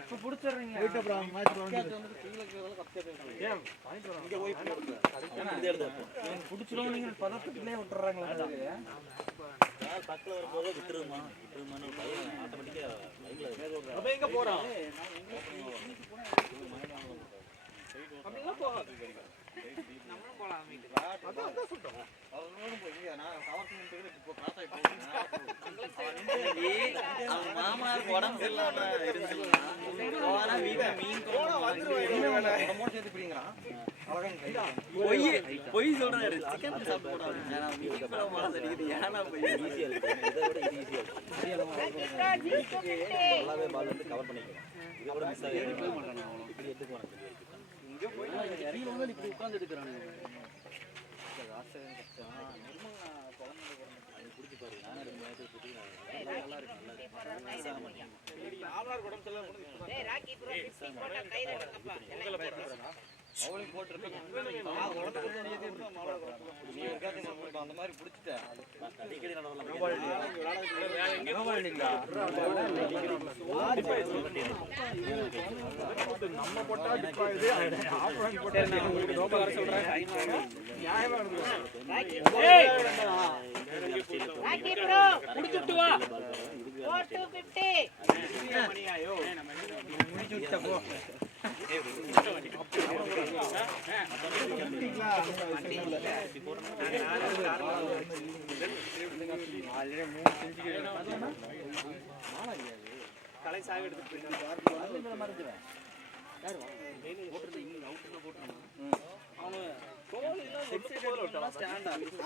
இப்ப புடிச்சறீங்க போயிட்டு அப்புறம் மேட்ச் வந்து ஏன் இங்க போய் புடிச்சிரும் நீங்க பதட்டத்திலே விட்டுறாங்களா பக்கத்துல வரும்போது விட்டுருமான்னு பையன் ஆட்டோமேட்டிக்கா அப்ப எங்க போறான் அப்படிலாம் போகாது நம்மளும் போலாம் அதான் சொல்றேன் அவன் மாமனாருக்கு உடம்பு சரியில்லாம பொய் சொல்றாரு சிக்கன் சாப்பிட்டு போடாது ஏன்னா ஈஸியா இருக்கு இதை விட இது ஈஸியா இருக்கு நல்லாவே பால் வந்து கவர் பண்ணிக்கலாம் இதை விட மிஸ் ஆகி எடுக்க மாட்டான் இப்படி எடுத்துக்குவான் இங்க போய் இப்படி உட்கார்ந்து எடுக்கிறானுங்க குடிச்சு பாரு நானும் 2 நேரத்துக்கு குடிக்கிறேன் நல்லா இருக்கு அவளையும் போட்டுருக்கேன் அந்த மாதிரி பிடிச்சிட்டேன் அடிக்கடி நம்ம போட்டா டிப்பாயுது ஆப்பரன் போட்டா உங்களுக்கு ரொம்ப வர சொல்றேன் நியாயமா ராக்கி ப்ரோ குடிச்சிட்டு வா 4250 மணியாயோ முடிச்சு விட்ட போ கலை சாக எடுத்துட்டு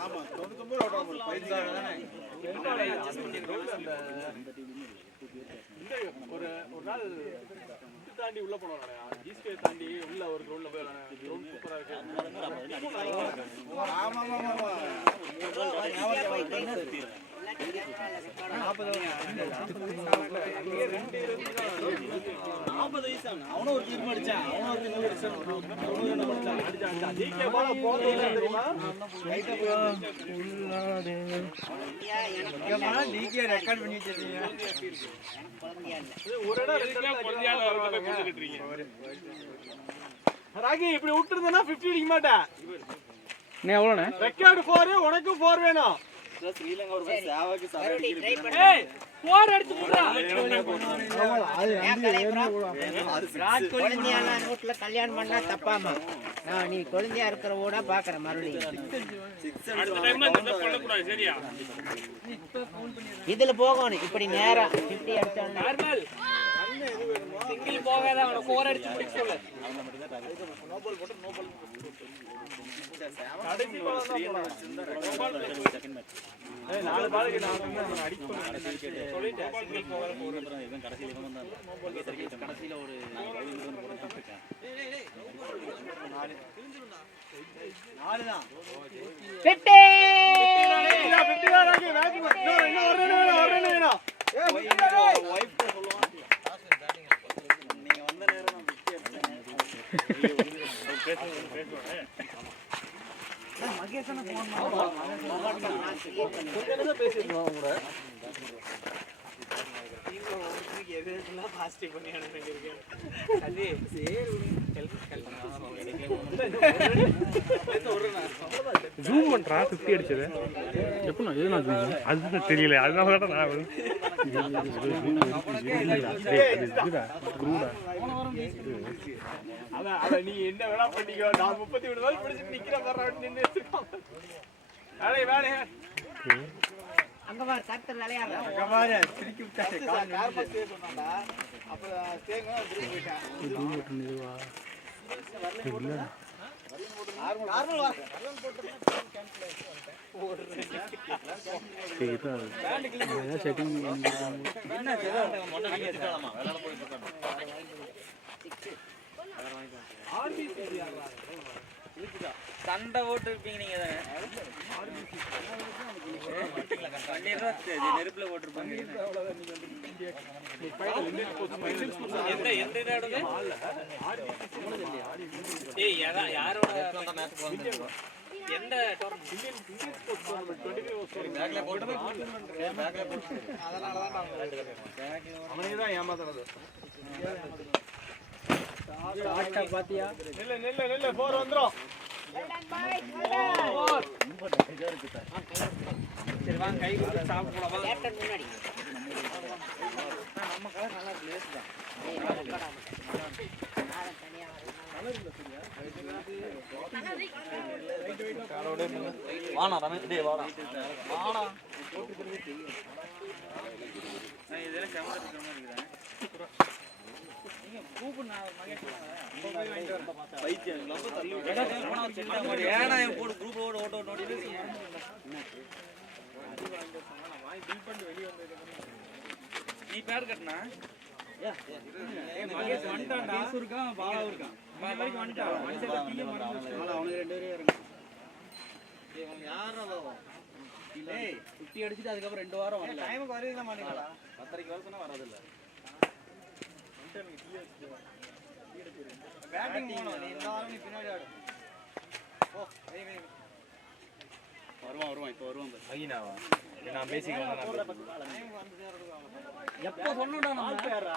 ஆமா 99 அவுட் ஆகும் ஒரு நாள் இது தாண்டி உள்ள போனோம் ஈஸ்டே தாண்டி உள்ள ஒரு கிரவுண்ட்ல போய் கிரவுண்ட் சூப்பரா இருக்கு. ஆமா ஆமா ஆமா 40 வயசு அவனும் ஒரு தீர்ப்பு அடிச்சான். அவனும் ஒரு தீர்ப்பு அடிச்சான். ஜிகே பால போறதே தெரியுமா? டிகே ரெக்கார்ட் பண்ணி வச்சிருக்கீங்க. ஒரு இடம் ரெக்கார்ட் குழந்தையால வரத போய் புடிச்சிட்டு இருக்கீங்க. ராகி இப்படி விட்டுருந்தனா 50 அடிக்க மாட்டேன். நீ எவ்வளோண்ணே? ரெக்கார்ட் 4 உனக்கு 4 வேணும். ஸ்ரீலங்கா ஒரு சேவாக்கு மறுபடியும் ட்ரை பண்ணு. ஏய் போர் அடிச்சு போடா. குழந்தையான வீட்டுல கல்யாணம் பண்ணா தப்பாமா? நீ குழந்தையா இருக்கிற கூட பாக்குற மறுபடியும் அடுத்த டைம்ல இந்த தப்பு பண்ண கூடாது சரியா? இதுல போகணும் இப்படி நேரா 50 அடிச்சோம். நார்மல் சிங்கிள் போகாத அவன போர் அடிச்சு முடிக்க சொல்லு. கடைசி பால் தான் போறான். ஏய் 4 பாலுக்கு நான் வந்து அடிக்க சொல்லிட்டேன். சிங்கிள் போகாத போறேன். இவன் கடைசில இவன் தான் கடைசில ஒரு 4 போட்டுருக்கேன். 4 தான் 50 50 தான் ராகி மேட்ச் இன்னும் ஒரு ரன் வேணும். ஏய் வைஃப் சொல்லுவான். நீங்க வந்த நேரம் நான் விட்டு எடுத்தேன். மகேஷன போன் கொஞ்சம் பேசிடுவோம் கூட. எதுலாம் பாசிட்டிவ் பண்ணி அனுப்பிருக்கேன். அது ஜூம் பண்றா 50 அடிச்சது. எப்படிண்ணா எது நான் ஜூம் அதுதான் தெரியல. அதனால தான் நான் அதான் நீ என்ன வேணா பண்ணிக்கோ. நான் 33 பால் பிடிச்சிட்டு நிக்கிற மாதிரி நின்னு வச்சிருக்கான். வேலை அங்க பாரு கர்த்தர் விளையாடுற கமாரே திருக்கி விட்டானே கால் கார்பஸ் ஸ்டே சொன்னான்டா. அப்ப ஸ்டேங்க திருப்பி போயிட்டான். ஜூம் பட்டன் இதுவா? இல்லை நார்மல் வா. செட்டிங் என்ன செய்யலாம் மொன்ன நீங்க எடுத்துக்கலாமா வேளால போய் பார்க்கணும். சண்டை ஓட்டு இருப்பீங்க நீங்க நெருப்புல ஓட்டுருப்பாங்க. எந்த இதோட ஏய் யாரோட எந்த அவனே தான் ஏமாத்துறது. பாத்தியா நெல்ல 4 வந்துரும். சரி வாங்க கை கொடுத்து சாப்பிட போலாம். கேப்டன் முன்னாடி நம்ம கலர் நல்லா பிளேஸ் தான். வாடா ரமேஷ் டேய் வாடா வாடா நான் இதெல்லாம் கேமரா எடுக்கிற மாதிரி இருக்கேன். நீங்க கூப்பு நான் மகேஷ் போய் வாங்கிட்டு வரேன் பார்த்தா பைத்தியம் ரொம்ப தள்ளி விட்டா போனா செட் மாதிரி ஏனா போடு குரூப் ஓட நோட்டிஃபிகேஷன் வாங்கி பில் பண்ணி வெளிய வந்தது. நீ பேர் கட்டனா மகேஷ் வந்துட்டான்டா. கேஸ் இருக்கான் பாலா இருக்கான். இந்த மாதிரி வந்துட்டான். மனுஷன் டீயே மறந்து பாலா அவனுக்கு 2 பேரே இறங்க. இவன் யாரா பாவம்? டேய் 50 அடிச்சிட்டு அதுக்கு அப்புறம் 2 வாரம் வரல. டைமுக்கு வரவே மாட்டீங்களா? 10:30க்கு வர சொன்னா வரது இல்ல. பேட்டிங் போணும். நீ இந்த வாரம் நீ பின்னாடி ஆடு. ஓ வெய் வருவான் இப்போ வருவான் பாரு. ஐனாவா நான் பேசிக்கலாம். எப்போ சொன்னடா நம்ம பேரா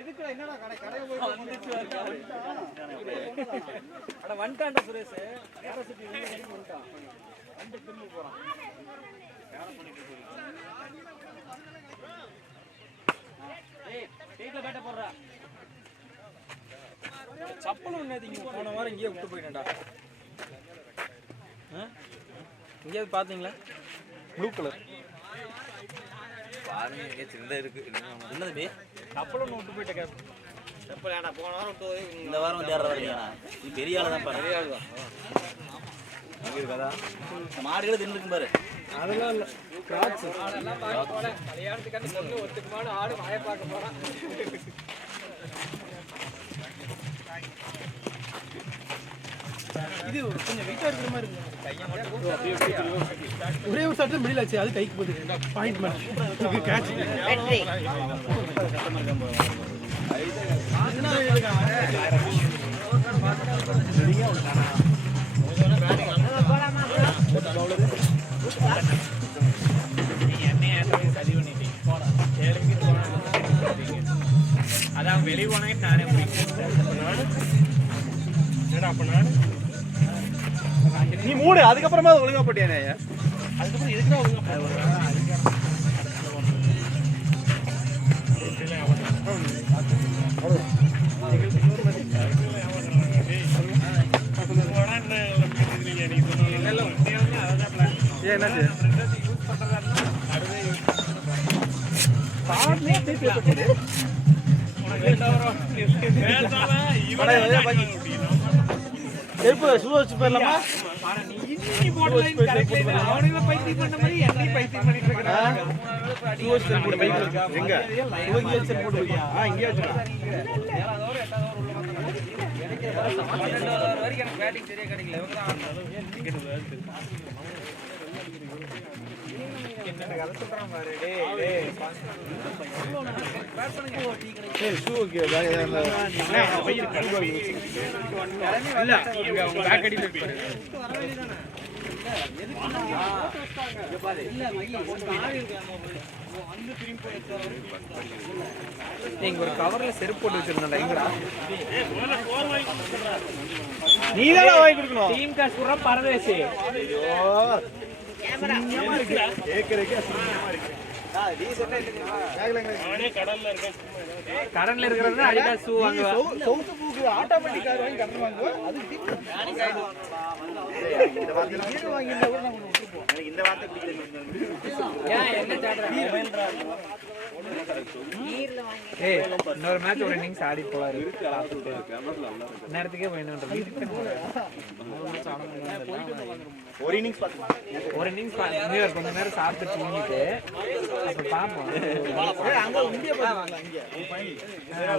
எதுக்கு என்னடா கடையை போய் வந்துச்சு அட வந்துட்டான்டா சுரேஷ். வேற சிட்டி வந்துட்டான். வந்து திரும்ப போறான். வேற பண்ணிட்டு போறீங்க. ஏய் டேக்ல பேட்ட போடுறா. சப்பல் ஒண்ணு போன வாரம் இங்கேயே விட்டு போயிட்டேன்டா. இங்கே பாத்தீங்களா ப்ளூ கலர் பாருங்க இங்க சின்ன இருக்கு. என்னது பே சப்பல் ஒண்ணு விட்டு போயிட்ட கேப். செப்பல் ஏடா போன வாரம் விட்டு இந்த வாரம் தேர்ற வரீங்கடா. நீ பெரிய ஆளு தான் பாரு. பெரிய ஆளு தான். இங்க இருக்கடா. மாடுகள தின்னுக்கு பாரு. அதெல்லாம் இல்ல ஆடெல்லாம் பார்க்க போல கல்யாணத்துக்கு அந்த பொண்ணு ஒத்துக்குமான்னு ஆடு வாய பார்க்க போறான். இது கொஞ்சம் வெயிட்டா இருக்கிற மாதிரி இருக்கு. ஒரே ஒரு சட்டம் மிடில் ஆச்சு, அது கைக்கு போகுது. Point match catch. அதான் வெளியே போனாங்க நானே நீ மூடு, அதுக்கப்புறமா அது ஒழுங்கா போட்டியானே. அதுக்கப்புறம் எதுக்குன்னா ஒழுங்கா என்னாச்சு? செருப்பு ஷூ வச்சு போயிடலாமா? அவனுங்களை பைத்தியம் பண்ண மாதிரி என்னையும் பைத்தியம் பண்ணிட்டு இருக்கிறான். எங்க இங்கே வச்சுக்கலாம். வரைக்கும் எனக்கு பேட்டிங் சரியா கிடைக்கல. இவங்க தான் இங்க ஒரு கவர்ல செருப்பு போட்டு வச்சிருந்தேன். எங்கடா நீ தானே வாங்கி கொடுக்கணும். டீம் காசு பூரா பரதேசி. கடன்ல இருக்கிறது அடிடாஸ் ஷூ வாங்குவா. சவுத்து பூக்கு ஆட்டோமேட்டிக் கார் வாங்கி கடன் வாங்குவோம். அது இந்த வாரத்துல கீழ வாங்கி இருந்தா கூட நாங்க விட்டுருப்போம். எனக்கு இந்த வார்த்தை பிடிக்கல. ஏன் என்ன சாடுற? ஏய் இன்னொரு மேட்ச் ஒரு இன்னிங்ஸ் ஆடி போலாம் இருக்கு. நேரத்துக்கே போயிடும்ன்ற வீட்டுக்கு ஒரு இன்னிங்ஸ் பாத்துக்கலாம். ஒரு இன்னிங்ஸ் கொஞ்ச நேரம் சாப்பிட்டு தூங்கிட்டு அப்புறம் பாப்போம். அங்க இந்தியா பாத்துக்கலாம். இங்க